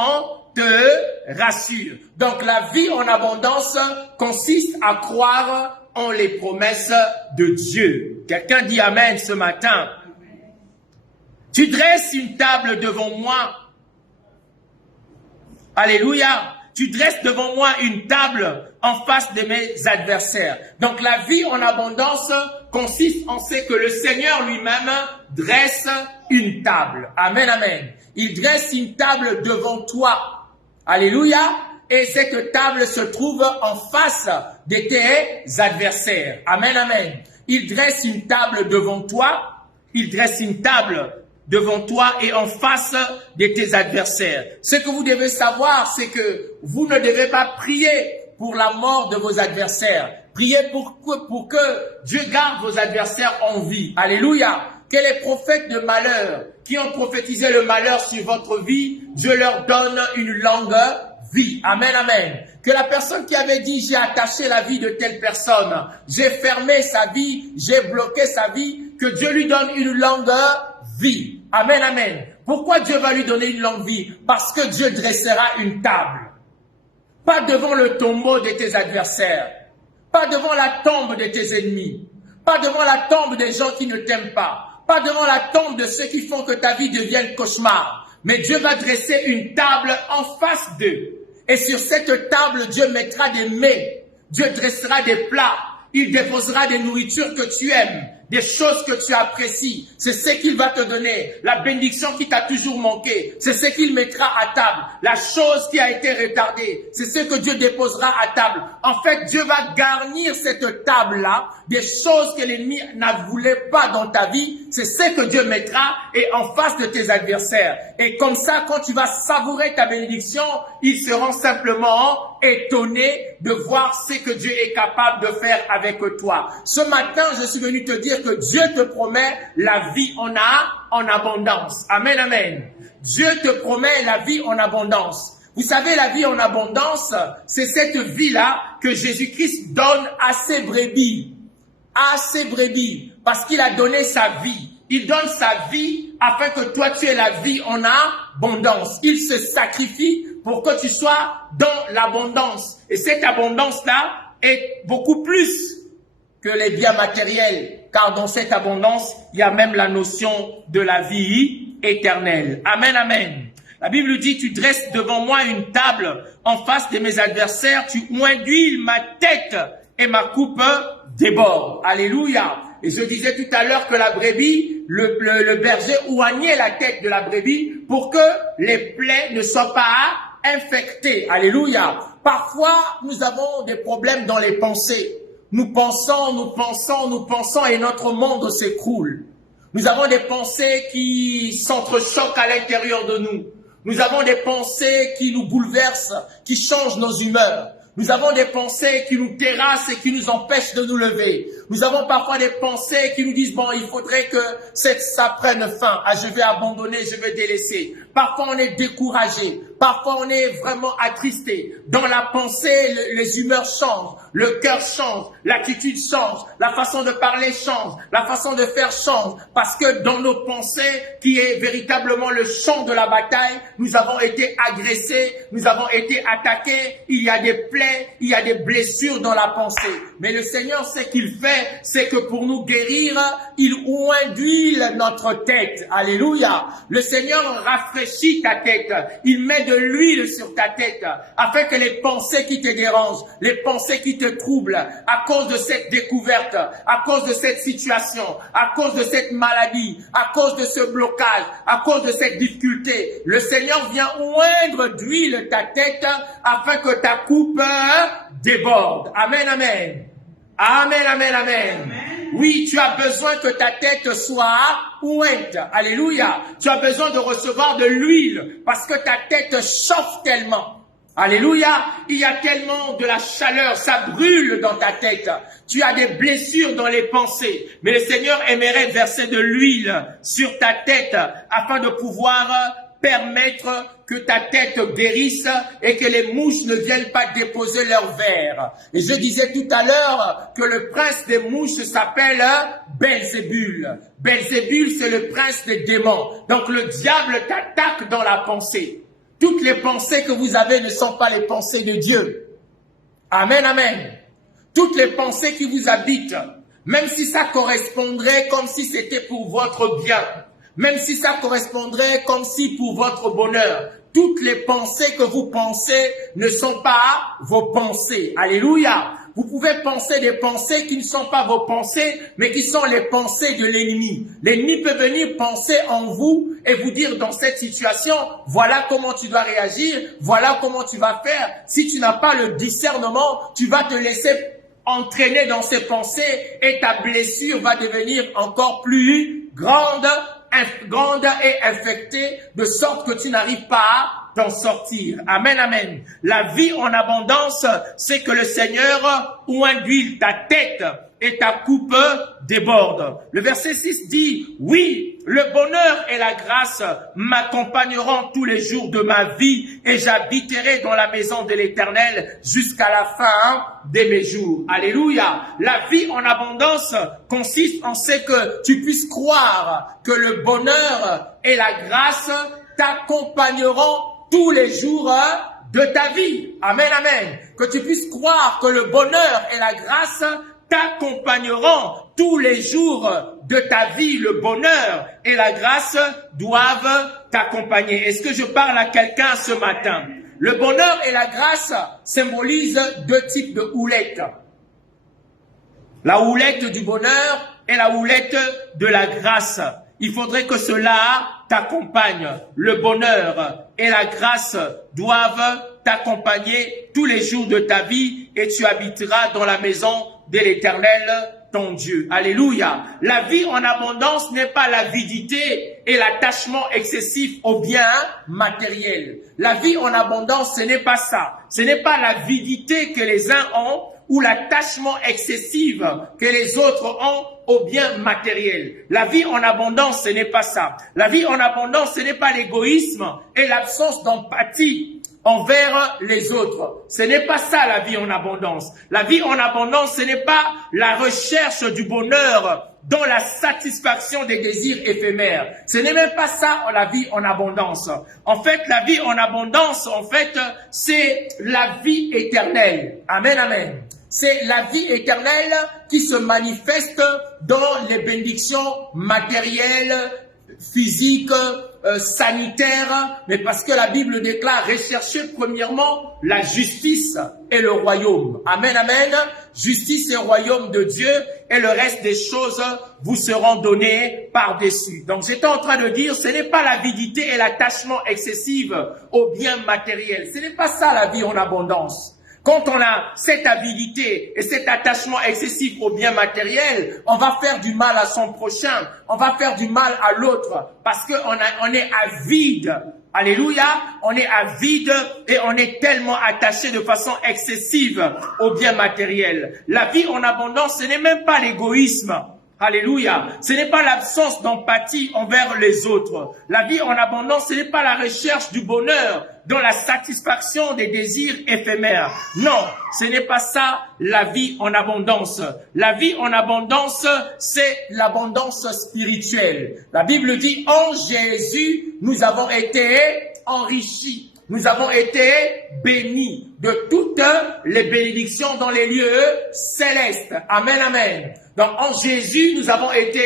te rassurent. Donc la vie en abondance consiste à croire en les promesses de Dieu. Quelqu'un dit Amen ce matin. Tu dresses une table devant moi. Alléluia. Tu dresses devant moi une table en face de mes adversaires. Donc la vie en abondance consiste en ce que le Seigneur lui-même dresse une table. Amen, amen. Il dresse une table devant toi. Alléluia. Et cette table se trouve en face de tes adversaires. Amen, amen. Il dresse une table devant toi. Il dresse une table devant toi et en face de tes adversaires. Ce que vous devez savoir, c'est que vous ne devez pas prier pour la mort de vos adversaires. Priez pour que Dieu garde vos adversaires en vie. Alléluia. Que les prophètes de malheur qui ont prophétisé le malheur sur votre vie, Dieu leur donne une longue vie. Amen, amen. Que la personne qui avait dit, j'ai attaché la vie de telle personne, j'ai fermé sa vie, j'ai bloqué sa vie, que Dieu lui donne une longue vie. Amen, amen. Pourquoi Dieu va lui donner une longue vie? Parce que Dieu dressera une table. Pas devant le tombeau de tes adversaires. Pas devant la tombe de tes ennemis. Pas devant la tombe des gens qui ne t'aiment pas. Pas devant la tombe de ceux qui font que ta vie devienne cauchemar. Mais Dieu va dresser une table en face d'eux. Et sur cette table, Dieu mettra des mets. Dieu dressera des plats. Il déposera des nourritures que tu aimes, des choses que tu apprécies. C'est ce qu'il va te donner. La bénédiction qui t'a toujours manqué, c'est ce qu'il mettra à table. La chose qui a été retardée, c'est ce que Dieu déposera à table. En fait, Dieu va garnir cette table-là des choses que l'ennemi ne voulait pas dans ta vie. C'est ce que Dieu mettra et en face de tes adversaires. Et comme ça, quand tu vas savourer ta bénédiction, ils seront simplement étonnés de voir ce que Dieu est capable de faire avec toi. Ce matin, je suis venu te dire que Dieu te promet la vie en abondance. Amen, amen. Dieu te promet la vie en abondance. Vous savez, la vie en abondance, c'est cette vie-là que Jésus-Christ donne à ses brebis. À ses brebis. Parce qu'il a donné sa vie. Il donne sa vie afin que toi tu aies la vie en abondance. Il se sacrifie pour que tu sois dans l'abondance. Et cette abondance-là est beaucoup plus que les biens matériels. Car dans cette abondance, il y a même la notion de la vie éternelle. Amen, amen. La Bible dit, tu dresses devant moi une table en face de mes adversaires, tu oins d'huile ma tête et ma coupe déborde. Alléluia. Et je disais tout à l'heure que la brebis, le berger oignait la tête de la brebis pour que les plaies ne soient pas infectées. Alléluia. Parfois, nous avons des problèmes dans les pensées. Nous pensons et notre monde s'écroule. Nous avons des pensées qui s'entrechoquent à l'intérieur de nous. Nous avons des pensées qui nous bouleversent, qui changent nos humeurs. Nous avons des pensées qui nous terrassent et qui nous empêchent de nous lever. Nous avons parfois des pensées qui nous disent, bon, il faudrait que ça prenne fin. Ah, je vais abandonner, je vais délaisser. Parfois, on est découragé. Parfois, on est vraiment attristé. Dans la pensée, les humeurs changent. Le cœur change. L'attitude change. La façon de parler change. La façon de faire change. Parce que dans nos pensées, qui est véritablement le champ de la bataille, nous avons été agressés. Nous avons été attaqués. Il y a des plaies. Il y a des blessures dans la pensée. Mais le Seigneur, ce qu'il fait, c'est que pour nous guérir, il oint d'huile notre tête. Alléluia. Le Seigneur rafraîchit ta tête. Il met de l'huile sur ta tête afin que les pensées qui te dérangent, les pensées qui te troublent à cause de cette découverte, à cause de cette situation, à cause de cette maladie, à cause de ce blocage, à cause de cette difficulté, le Seigneur vient oindre d'huile ta tête afin que ta coupe déborde. Amen, amen. Amen, amen, amen. Amen. Oui, tu as besoin que ta tête soit ointe. Alléluia. Tu as besoin de recevoir de l'huile parce que ta tête chauffe tellement. Alléluia. Il y a tellement de la chaleur, ça brûle dans ta tête. Tu as des blessures dans les pensées. Mais le Seigneur aimerait verser de l'huile sur ta tête afin de pouvoir permettre que ta tête guérisse et que les mouches ne viennent pas déposer leur vers. Et je disais tout à l'heure que le prince des mouches s'appelle Belzébul. Belzébul, c'est le prince des démons. Donc le diable t'attaque dans la pensée. Toutes les pensées que vous avez ne sont pas les pensées de Dieu. Amen, amen. Toutes les pensées qui vous habitent, même si ça correspondrait comme si c'était pour votre bien, Même si ça correspondrait comme si pour votre bonheur, toutes les pensées que vous pensez ne sont pas vos pensées. Alléluia. Vous pouvez penser des pensées qui ne sont pas vos pensées, mais qui sont les pensées de l'ennemi. L'ennemi peut venir penser en vous et vous dire dans cette situation, voilà comment tu dois réagir, voilà comment tu vas faire. Si tu n'as pas le discernement, tu vas te laisser entraîner dans ces pensées et ta blessure va devenir encore plus grande et infectée, de sorte que tu n'arrives pas à d'en sortir. Amen, amen. La vie en abondance, c'est que le Seigneur oint d'huile ta tête et ta coupe déborde. Le verset 6 dit, oui, le bonheur et la grâce m'accompagneront tous les jours de ma vie et j'habiterai dans la maison de l'Éternel jusqu'à la fin de mes jours. Alléluia. La vie en abondance consiste en ce que tu puisses croire que le bonheur et la grâce t'accompagneront tous les jours de ta vie. Amen, amen. Que tu puisses croire que le bonheur et la grâce t'accompagneront tous les jours de ta vie. Le bonheur et la grâce doivent t'accompagner. Est-ce que je parle à quelqu'un ce matin? Le bonheur et la grâce symbolisent deux types de houlettes. La houlette du bonheur et la houlette de la grâce. Il faudrait que cela t'accompagne. Le bonheur et la grâce doivent t'accompagner tous les jours de ta vie et tu habiteras dans la maison de l'Éternel, ton Dieu. Alléluia. La vie en abondance n'est pas l'avidité et l'attachement excessif aux biens matériels. La vie en abondance, ce n'est pas ça. Ce n'est pas l'avidité que les uns ont ou l'attachement excessif que les autres ont aux biens matériels. La vie en abondance, ce n'est pas ça. La vie en abondance, ce n'est pas l'égoïsme et l'absence d'empathie envers les autres. Ce n'est pas ça la vie en abondance. La vie en abondance, ce n'est pas la recherche du bonheur dans la satisfaction des désirs éphémères. Ce n'est même pas ça la vie en abondance. En fait, la vie en abondance, c'est la vie éternelle. Amen, amen. C'est la vie éternelle qui se manifeste dans les bénédictions matérielles, physiques, sanitaires, mais parce que la Bible déclare rechercher premièrement la justice et le royaume. Amen, amen. Justice et royaume de Dieu et le reste des choses vous seront données par-dessus. Donc j'étais en train de dire, ce n'est pas l'avidité et l'attachement excessif aux biens matériels. Ce n'est pas ça la vie en abondance. Quand on a cette avidité et cet attachement excessif aux biens matériels, on va faire du mal à son prochain, on va faire du mal à l'autre, parce qu'on est avide. Alléluia, on est avide et on est tellement attaché de façon excessive aux biens matériels. La vie en abondance, ce n'est même pas l'égoïsme. Alléluia. Ce n'est pas l'absence d'empathie envers les autres. La vie en abondance, ce n'est pas la recherche du bonheur dans la satisfaction des désirs éphémères. Non, ce n'est pas ça la vie en abondance. La vie en abondance, c'est l'abondance spirituelle. La Bible dit, en Jésus, nous avons été enrichis. Nous avons été bénis de toutes les bénédictions dans les lieux célestes. Amen, amen. Donc, en Jésus, nous avons été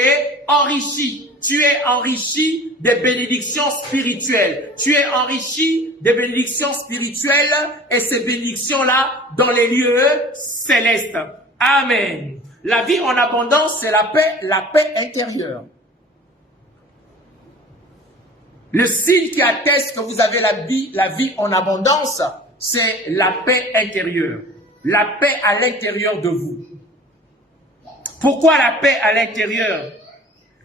enrichis. Tu es enrichi des bénédictions spirituelles. Tu es enrichi des bénédictions spirituelles et ces bénédictions-là dans les lieux célestes. Amen. La vie en abondance, c'est la paix intérieure. Le signe qui atteste que vous avez la vie en abondance, c'est la paix intérieure. La paix à l'intérieur de vous. Pourquoi la paix à l'intérieur?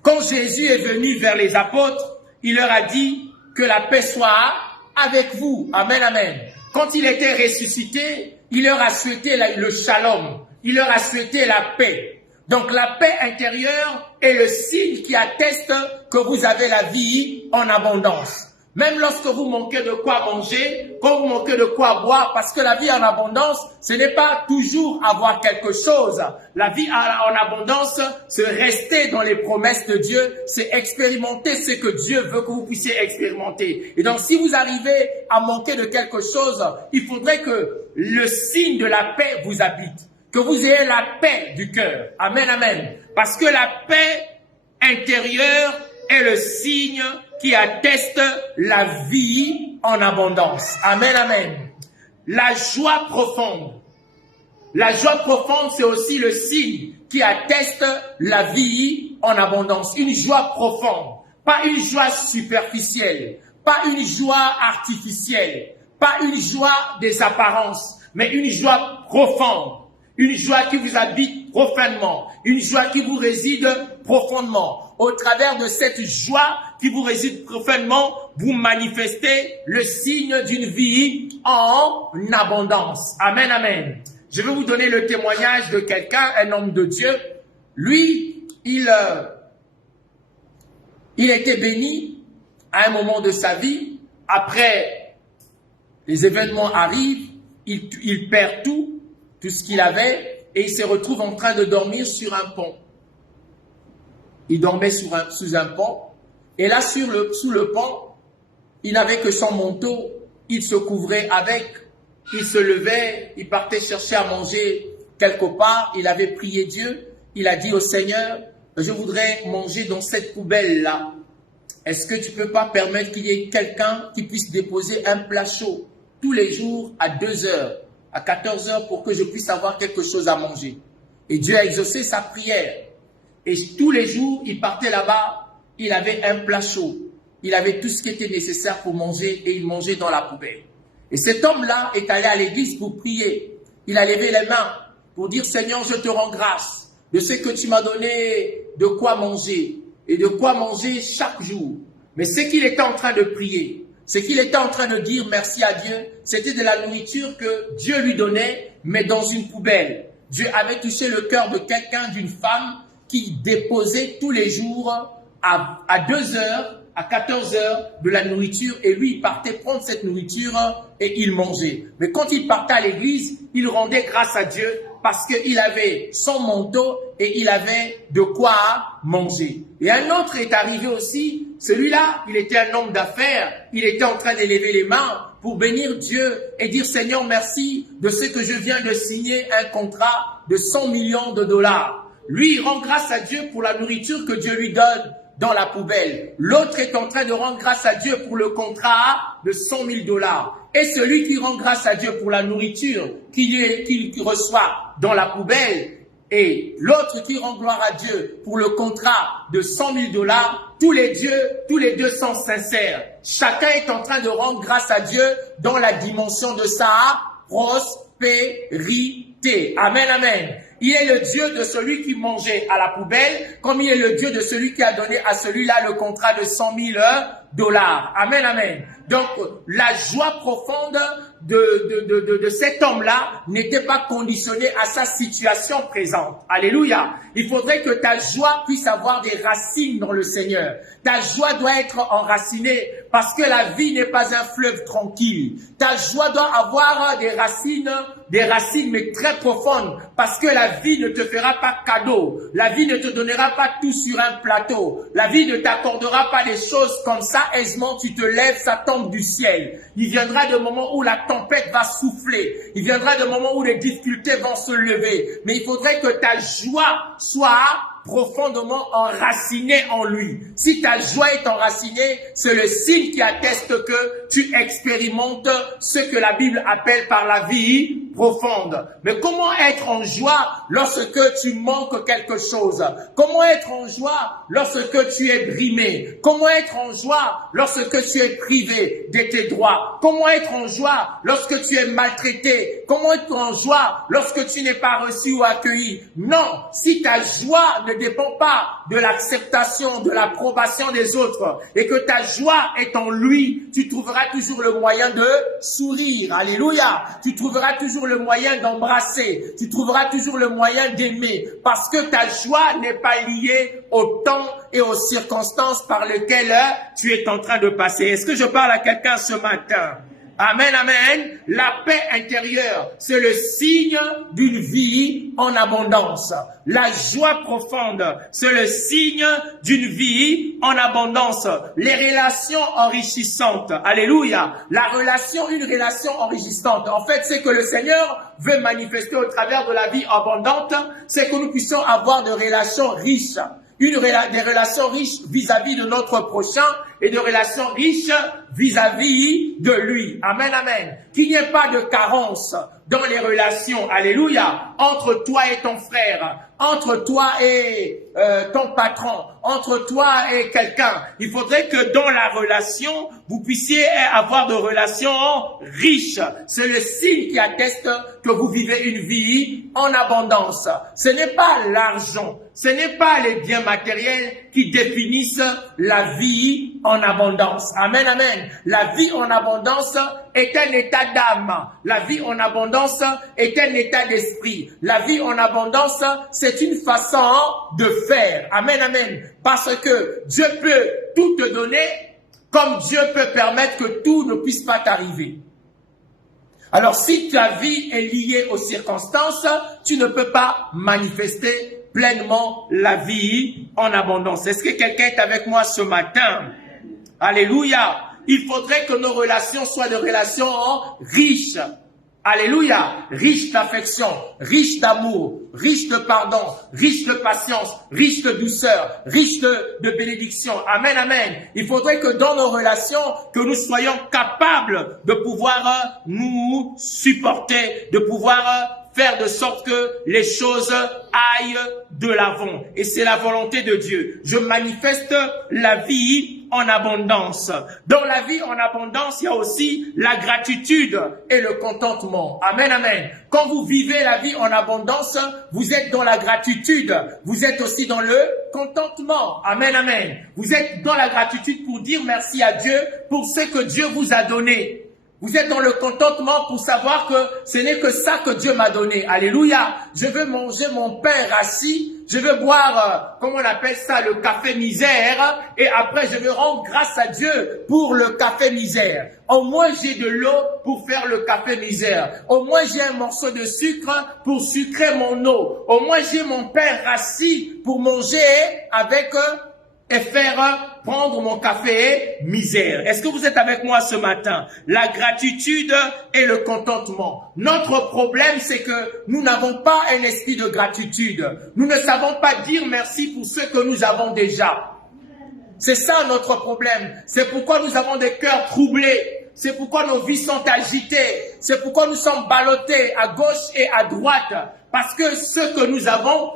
Quand Jésus est venu vers les apôtres, il leur a dit que la paix soit avec vous. Amen, amen. Quand il était ressuscité, il leur a souhaité le shalom. Il leur a souhaité la paix. Donc la paix intérieure est le signe qui atteste que vous avez la vie en abondance. Même lorsque vous manquez de quoi manger, quand vous manquez de quoi boire, parce que la vie en abondance, ce n'est pas toujours avoir quelque chose. La vie en abondance, c'est rester dans les promesses de Dieu, c'est expérimenter ce que Dieu veut que vous puissiez expérimenter. Et donc, si vous arrivez à manquer de quelque chose, il faudrait que le signe de la paix vous habite, que vous ayez la paix du cœur. Amen, amen. Parce que la paix intérieure est le signe qui atteste la vie en abondance. Amen, amen. La joie profonde. La joie profonde, c'est aussi le signe qui atteste la vie en abondance. Une joie profonde, pas une joie superficielle, pas une joie artificielle, pas une joie des apparences, mais une joie profonde. Une joie qui vous habite profondément, une joie qui vous réside profondément. Au travers de cette joie qui vous réside profondément, vous manifestez le signe d'une vie en abondance. Amen, amen. Je vais vous donner le témoignage de quelqu'un, un homme de Dieu. Lui, il était béni à un moment de sa vie. Après, les événements arrivent, il perd tout ce qu'il avait, et il se retrouve en train de dormir sur un pont. Il dormait sous un pont, et là, sous le pont, il n'avait que son manteau, il se couvrait avec, il se levait, il partait chercher à manger quelque part, il avait prié Dieu, il a dit au Seigneur, je voudrais manger dans cette poubelle-là. Est-ce que tu ne peux pas permettre qu'il y ait quelqu'un qui puisse déposer un plat chaud tous les jours à 2 heures, à 14 heures pour que je puisse avoir quelque chose à manger? Et Dieu a exaucé sa prière. Et tous les jours, il partait là-bas, il avait un plat chaud. Il avait tout ce qui était nécessaire pour manger et il mangeait dans la poubelle. Et cet homme-là est allé à l'église pour prier. Il a levé les mains pour dire, Seigneur, je te rends grâce de ce que tu m'as donné de quoi manger et de quoi manger chaque jour. Mais ce qu'il était en train de prier, ce qu'il était en train de dire merci à Dieu, c'était de la nourriture que Dieu lui donnait, mais dans une poubelle. Dieu avait touché le cœur de quelqu'un, d'une femme, qui déposait tous les jours à 2 heures, à 14 heures de la nourriture, et lui, il partait prendre cette nourriture et il mangeait. Mais quand il partait à l'église, il rendait grâce à Dieu parce qu'il avait son manteau et il avait de quoi manger. Et un autre est arrivé aussi, celui-là, il était un homme d'affaires, il était en train d'élever les mains pour bénir Dieu et dire, Seigneur, merci de ce que je viens de signer un contrat de 100 millions de dollars. Lui, il rend grâce à Dieu pour la nourriture que Dieu lui donne dans la poubelle. L'autre est en train de rendre grâce à Dieu pour le contrat de 100 000 dollars. Et celui qui rend grâce à Dieu pour la nourriture qu'il reçoit dans la poubelle, et l'autre qui rend gloire à Dieu pour le contrat de 100 000 dollars, tous les deux sont sincères. Chacun est en train de rendre grâce à Dieu dans la dimension de sa prospérité. Amen, amen. Il est le Dieu de celui qui mangeait à la poubelle, comme il est le Dieu de celui qui a donné à celui-là le contrat de 100 000 dollars. Amen, amen. Donc, la joie profonde de cet homme-là n'était pas conditionnée à sa situation présente. Alléluia. Il faudrait que ta joie puisse avoir des racines dans le Seigneur. Ta joie doit être enracinée parce que la vie n'est pas un fleuve tranquille. Ta joie doit avoir des racines mais très profondes, parce que la vie ne te fera pas cadeau. La vie ne te donnera pas tout sur un plateau. La vie ne t'accordera pas des choses comme ça, aisément tu te lèves, ça tombe du ciel. Il viendra des moments où la tempête va souffler. Il viendra des moments où les difficultés vont se lever. Mais il faudrait que ta joie soit profondément enracinée en lui. Si ta joie est enracinée, c'est le signe qui atteste que tu expérimentes ce que la Bible appelle par la vie profonde. Mais comment être en joie lorsque tu manques quelque chose? Comment être en joie lorsque tu es brimé? Comment être en joie lorsque tu es privé de tes droits? Comment être en joie lorsque tu es maltraité? Comment être en joie lorsque tu n'es pas reçu ou accueilli? Non, si ta joie ne dépend pas de l'acceptation, de l'approbation des autres, et que ta joie est en lui, tu trouveras toujours le moyen de sourire. Alléluia. Tu trouveras toujours le moyen d'embrasser. Tu trouveras toujours le moyen d'aimer, parce que ta joie n'est pas liée au temps et aux circonstances par lesquelles tu es en train de passer. Est-ce que je parle à quelqu'un ce matin? Amen, amen. La paix intérieure, c'est le signe d'une vie en abondance. La joie profonde, c'est le signe d'une vie en abondance. Les relations enrichissantes. Alléluia. Une relation enrichissante. En fait, c'est que le Seigneur veut manifester au travers de la vie abondante, c'est que nous puissions avoir des relations riches. des relations riches vis-à-vis de notre prochain et des relations riches vis-à-vis de lui. Amen, amen. Qu'il n'y ait pas de carence dans les relations, alléluia, entre toi et ton frère, entre toi et ton patron, entre toi et quelqu'un. Il faudrait que dans la relation, vous puissiez avoir de relations riches. C'est le signe qui atteste que vous vivez une vie en abondance. Ce n'est pas l'argent, ce n'est pas les biens matériels qui définissent la vie en abondance. Amen, amen. La vie en abondance est un état d'âme. La vie en abondance est un état d'esprit. La vie en abondance, c'est une façon de faire. Amen, amen. Parce que Dieu peut tout te donner, comme Dieu peut permettre que tout ne puisse pas t'arriver. Alors, si ta vie est liée aux circonstances, tu ne peux pas manifester pleinement la vie en abondance. Est-ce que quelqu'un est avec moi ce matin? Alléluia. Il faudrait que nos relations soient des relations riches. Alléluia. Riches d'affection, riches d'amour, riches de pardon, riches de patience, riches de douceur, riches de bénédiction. Amen, amen. Il faudrait que dans nos relations, que nous soyons capables de pouvoir nous supporter, de pouvoir faire de sorte que les choses aillent de l'avant. Et c'est la volonté de Dieu. Je manifeste la vie en abondance. Dans la vie en abondance, il y a aussi la gratitude et le contentement. Amen, amen. Quand vous vivez la vie en abondance, vous êtes dans la gratitude. Vous êtes aussi dans le contentement. Amen, amen. Vous êtes dans la gratitude pour dire merci à Dieu pour ce que Dieu vous a donné. Vous êtes dans le contentement pour savoir que ce n'est que ça que Dieu m'a donné. Alléluia. Je veux manger mon pain rassis. Je veux boire, comment on appelle ça, le café misère. Et après, je veux rendre grâce à Dieu pour le café misère. Au moins, j'ai de l'eau pour faire le café misère. Au moins, j'ai un morceau de sucre pour sucrer mon eau. Au moins, j'ai mon pain rassis pour manger avec et faire prendre mon café misère. Est-ce que vous êtes avec moi ce matin? La gratitude et le contentement. Notre problème, c'est que nous n'avons pas un esprit de gratitude. Nous ne savons pas dire merci pour ce que nous avons déjà. C'est ça notre problème. C'est pourquoi nous avons des cœurs troublés. C'est pourquoi nos vies sont agitées. C'est pourquoi nous sommes ballottés à gauche et à droite. Parce que ce que nous avons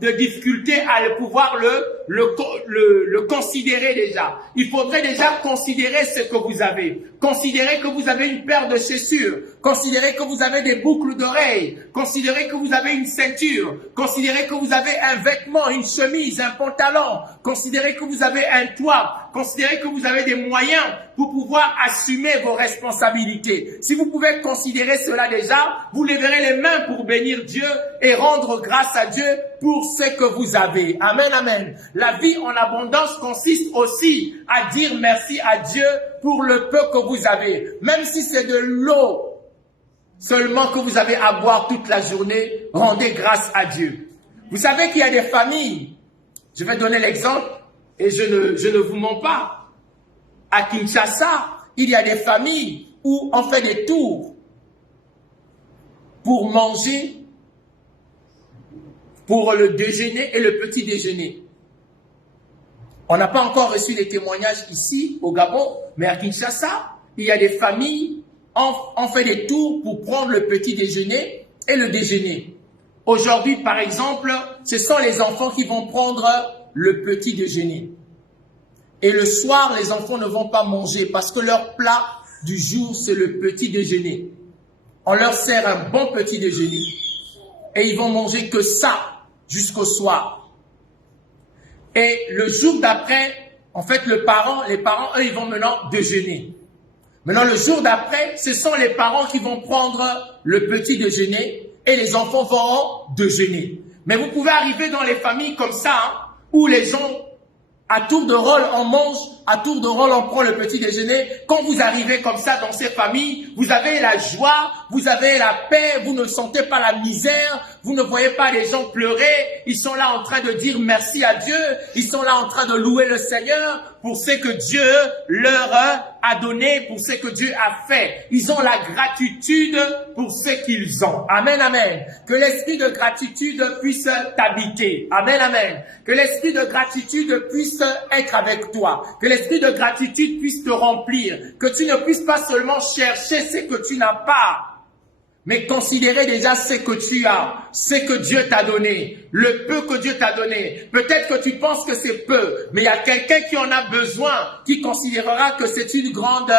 de difficulté à pouvoir le considérer déjà. Il faudrait déjà considérer ce que vous avez. Considérez que vous avez une paire de chaussures. Considérez que vous avez des boucles d'oreilles. Considérez que vous avez une ceinture. Considérez que vous avez un vêtement, une chemise, un pantalon. Considérez que vous avez un toit. Considérez que vous avez des moyens pour pouvoir assumer vos responsabilités. Si vous pouvez considérer cela déjà, vous lèverez les mains pour bénir Dieu et rendre grâce à Dieu pour ce que vous avez. Amen, amen. La vie en abondance consiste aussi à dire merci à Dieu pour le peu que vous avez. Même si c'est de l'eau seulement que vous avez à boire toute la journée, rendez grâce à Dieu. Vous savez qu'il y a des familles, je vais donner l'exemple et je ne vous mens pas. À Kinshasa, il y a des familles où on fait des tours pour manger, pour le déjeuner et le petit déjeuner. On n'a pas encore reçu les témoignages ici au Gabon, mais à Kinshasa, il y a des familles, on fait des tours pour prendre le petit déjeuner et le déjeuner. Aujourd'hui, par exemple, ce sont les enfants qui vont prendre le petit déjeuner. Et le soir, les enfants ne vont pas manger parce que leur plat du jour, c'est le petit déjeuner. On leur sert un bon petit déjeuner. Et ils vont manger que ça jusqu'au soir. Et le jour d'après, en fait, les parents, eux, ils vont maintenant déjeuner. Maintenant, le jour d'après, ce sont les parents qui vont prendre le petit déjeuner et les enfants vont déjeuner. Mais vous pouvez arriver dans les familles comme ça, où les gens, à tour de rôle, on mange, à tour de rôle, on prend le petit déjeuner. Quand vous arrivez comme ça dans ces familles, vous avez la joie, vous avez la paix, vous ne sentez pas la misère, vous ne voyez pas les gens pleurer. Ils sont là en train de dire merci à Dieu, ils sont là en train de louer le Seigneur. pour ce que Dieu leur a donné, pour ce que Dieu a fait. Ils ont la gratitude pour ce qu'ils ont. Amen, amen. Que l'esprit de gratitude puisse t'habiter. Amen, amen. Que l'esprit de gratitude puisse être avec toi. Que l'esprit de gratitude puisse te remplir. Que tu ne puisses pas seulement chercher ce que tu n'as pas, mais considérer déjà ce que tu as, ce que Dieu t'a donné, le peu que Dieu t'a donné. Peut-être que tu penses que c'est peu, mais il y a quelqu'un qui en a besoin, qui considérera que c'est une grande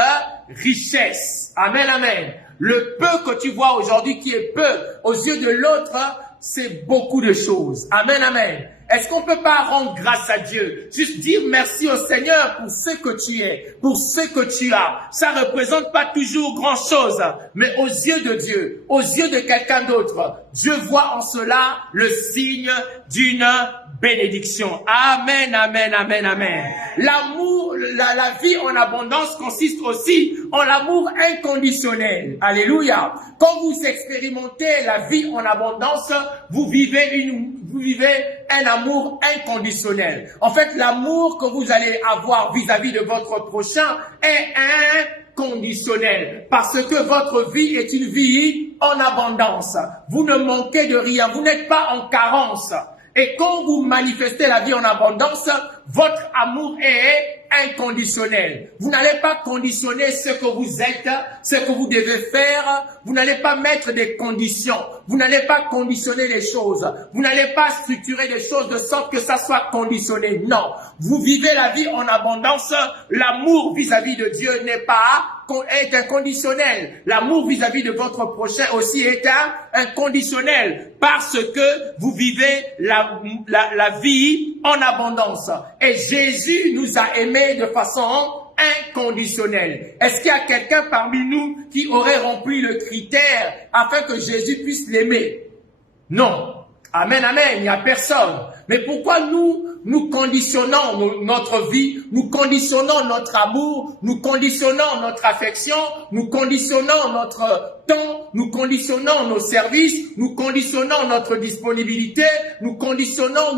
richesse. Amen, amen. Le peu que tu vois aujourd'hui qui est peu, aux yeux de l'autre, c'est beaucoup de choses. Amen, amen. Est-ce qu'on peut pas rendre grâce à Dieu? Juste dire merci au Seigneur pour ce que tu es, pour ce que tu as. Ça représente pas toujours grand chose, mais aux yeux de Dieu, aux yeux de quelqu'un d'autre, Dieu voit en cela le signe d'une bénédiction. Amen, amen, amen, amen. L'amour, la vie en abondance consiste aussi en l'amour inconditionnel. Alléluia. Quand vous expérimentez la vie en abondance, vous vivez un amour inconditionnel. En fait, l'amour que vous allez avoir vis-à-vis de votre prochain est inconditionnel parce que votre vie est une vie en abondance. Vous ne manquez de rien, vous n'êtes pas en carence. Et quand vous manifestez la vie en abondance, votre amour est inconditionnel. Vous n'allez pas conditionner ce que vous êtes, ce que vous devez faire. Vous n'allez pas mettre des conditions. Vous n'allez pas conditionner les choses. Vous n'allez pas structurer les choses de sorte que ça soit conditionné. Non. Vous vivez la vie en abondance. L'amour vis-à-vis de Dieu est inconditionnel. L'amour vis-à-vis de votre prochain aussi est inconditionnel parce que vous vivez la vie en abondance. Et Jésus nous a aimés de façon inconditionnelle. Est-ce qu'il y a quelqu'un parmi nous qui aurait rempli le critère afin que Jésus puisse l'aimer? Non. Amen, amen, il n'y a personne. Mais pourquoi nous conditionnons notre vie, nous conditionnons notre amour, nous conditionnons notre affection, nous conditionnons notre temps, nous conditionnons nos services, nous conditionnons notre disponibilité, nous conditionnons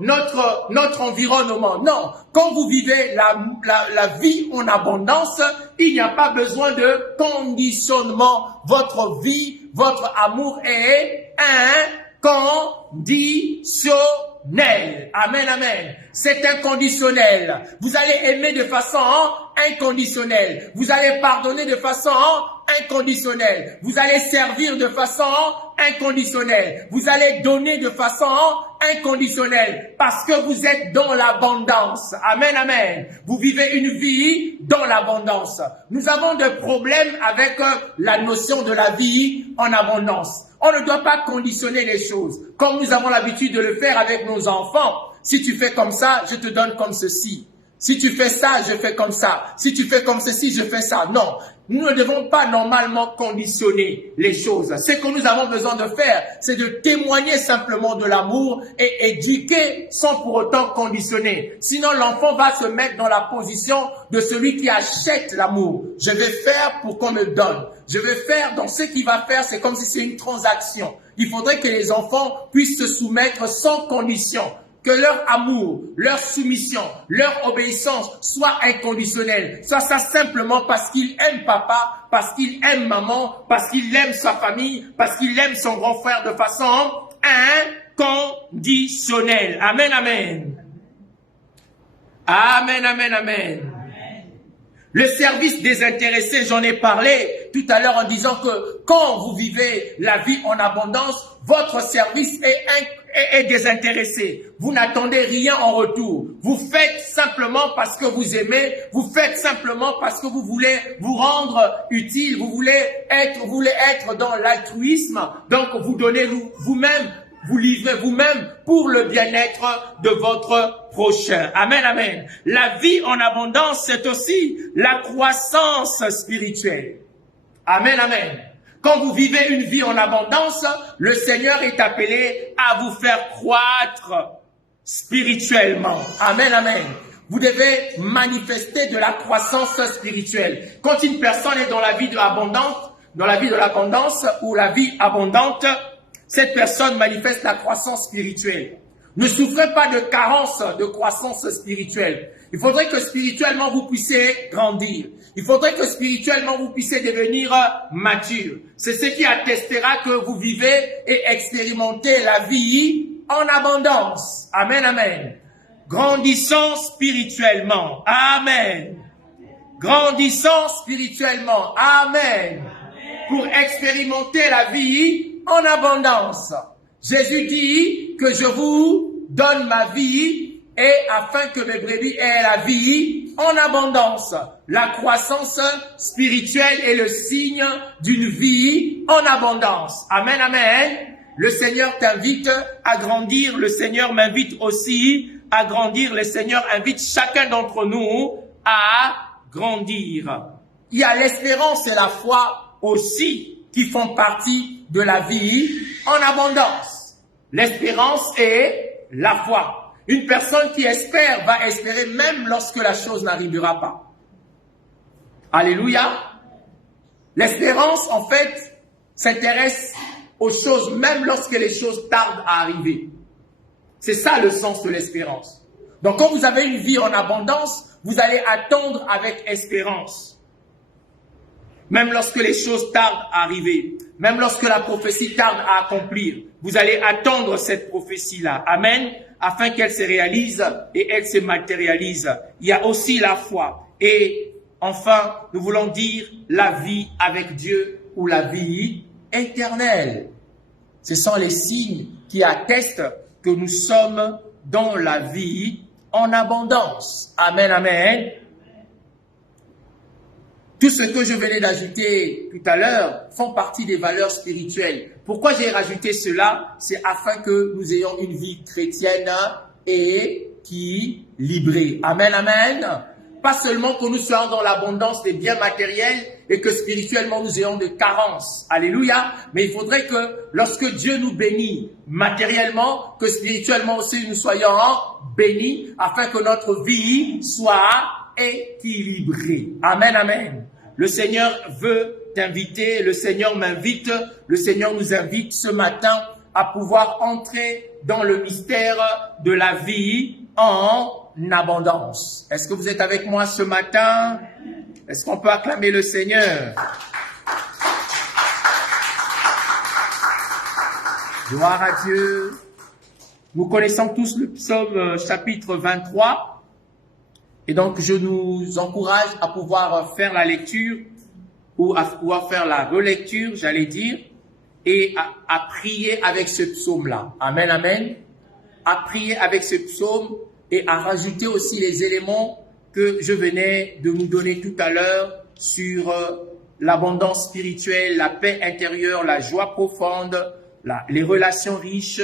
notre environnement. Non, quand vous vivez la vie en abondance, il n'y a pas besoin de conditionnement. Votre vie, votre amour est inconditionnel. Amen, amen. C'est inconditionnel. Vous allez aimer de façon inconditionnelle. Vous allez pardonner de façon inconditionnelle. Vous allez servir de façon inconditionnelle. Vous allez donner de façon inconditionnelle parce que vous êtes dans l'abondance. Amen, amen. Vous vivez une vie dans l'abondance. Nous avons des problèmes avec la notion de la vie en abondance. On ne doit pas conditionner les choses comme nous avons l'habitude de le faire avec nos enfants. Si tu fais comme ça, je te donne comme ceci. Si tu fais ça, je fais comme ça. Si tu fais comme ceci, je fais ça. Non, nous ne devons pas normalement conditionner les choses. Ce que nous avons besoin de faire, c'est de témoigner simplement de l'amour et éduquer sans pour autant conditionner. Sinon, l'enfant va se mettre dans la position de celui qui achète l'amour. Je vais faire pour qu'on me donne. Je vais faire, donc ce qu'il va faire, c'est comme si c'est une transaction. Il faudrait que les enfants puissent se soumettre sans condition. Que leur amour, leur soumission, leur obéissance soit inconditionnelle. Soit ça simplement parce qu'il aime papa, parce qu'il aime maman, parce qu'il aime sa famille, parce qu'il aime son grand frère de façon inconditionnelle. Amen, amen. Amen, amen, amen. Le service désintéressé, j'en ai parlé tout à l'heure en disant que quand vous vivez la vie en abondance, votre service est désintéressé. Vous n'attendez rien en retour. Vous faites simplement parce que vous aimez. Vous faites simplement parce que vous voulez vous rendre utile. Vous voulez être dans l'altruisme. Donc vous donnez vous-même, vous livrez vous-même pour le bien-être de votre prochain. Amen, amen. La vie en abondance, c'est aussi la croissance spirituelle. Amen, amen. Quand vous vivez une vie en abondance, le Seigneur est appelé à vous faire croître spirituellement. Amen, amen. Vous devez manifester de la croissance spirituelle. Quand une personne est dans la vie de l'abondance ou la vie abondante, cette personne manifeste la croissance spirituelle. Ne souffrez pas de carence de croissance spirituelle. Il faudrait que spirituellement vous puissiez grandir. Il faudrait que spirituellement vous puissiez devenir mature. C'est ce qui attestera que vous vivez et expérimentez la vie en abondance. Amen, amen. Grandissons spirituellement. Amen. Grandissons spirituellement. Amen. Pour expérimenter la vie en abondance. Jésus dit que je vous donne ma vie et afin que mes brebis aient la vie en abondance. La croissance spirituelle est le signe d'une vie en abondance. Amen, amen. Le Seigneur t'invite à grandir. Le Seigneur m'invite aussi à grandir. Le Seigneur invite chacun d'entre nous à grandir. Il y a l'espérance et la foi aussi qui font partie de la vie en abondance. L'espérance et la foi. Une personne qui espère va espérer même lorsque la chose n'arrivera pas. Alléluia. L'espérance, en fait, s'intéresse aux choses même lorsque les choses tardent à arriver. C'est ça le sens de l'espérance. Donc quand vous avez une vie en abondance, vous allez attendre avec espérance. Même lorsque les choses tardent à arriver, même lorsque la prophétie tarde à accomplir, vous allez attendre cette prophétie-là. Amen. Afin qu'elle se réalise et elle se matérialise. Il y a aussi la foi. Et enfin, nous voulons dire la vie avec Dieu ou la vie éternelle. Ce sont les signes qui attestent que nous sommes dans la vie en abondance. Amen, amen. Tout ce que je venais d'ajouter tout à l'heure font partie des valeurs spirituelles. Pourquoi j'ai rajouté cela? C'est afin que nous ayons une vie chrétienne équilibrée. Amen, amen. Pas seulement que nous soyons dans l'abondance des biens matériels et que spirituellement nous ayons des carences. Alléluia. Mais il faudrait que lorsque Dieu nous bénit matériellement, que spirituellement aussi nous soyons bénis afin que notre vie soit équilibrée. Amen, amen. Le Seigneur veut t'inviter, le Seigneur m'invite, le Seigneur nous invite ce matin à pouvoir entrer dans le mystère de la vie en abondance. Est-ce que vous êtes avec moi ce matin? Est-ce qu'on peut acclamer le Seigneur? Gloire à Dieu. Nous connaissons tous le psaume chapitre 23. Et donc, je nous encourage à pouvoir faire la lecture ou à pouvoir faire la relecture, j'allais dire, et à prier avec ce psaume-là. Amen, amen. À prier avec ce psaume et à rajouter aussi les éléments que je venais de nous donner tout à l'heure sur l'abondance spirituelle, la paix intérieure, la joie profonde, les relations riches,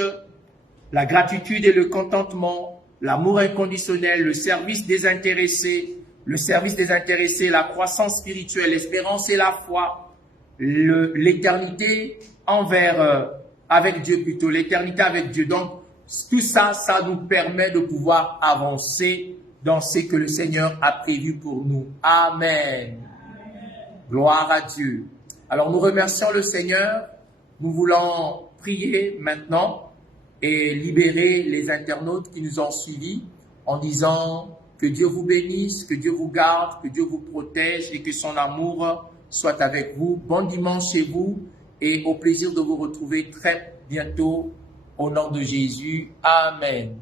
la gratitude et le contentement, l'amour inconditionnel, le service désintéressé, la croissance spirituelle, l'espérance et la foi, l'éternité avec Dieu plutôt, l'éternité avec Dieu. Donc, tout ça, ça nous permet de pouvoir avancer dans ce que le Seigneur a prévu pour nous. Amen. Gloire à Dieu. Alors, nous remercions le Seigneur. Nous voulons prier maintenant et libérer les internautes qui nous ont suivis en disant que Dieu vous bénisse, que Dieu vous garde, que Dieu vous protège et que son amour soit avec vous. Bon dimanche chez vous et au plaisir de vous retrouver très bientôt au nom de Jésus. Amen.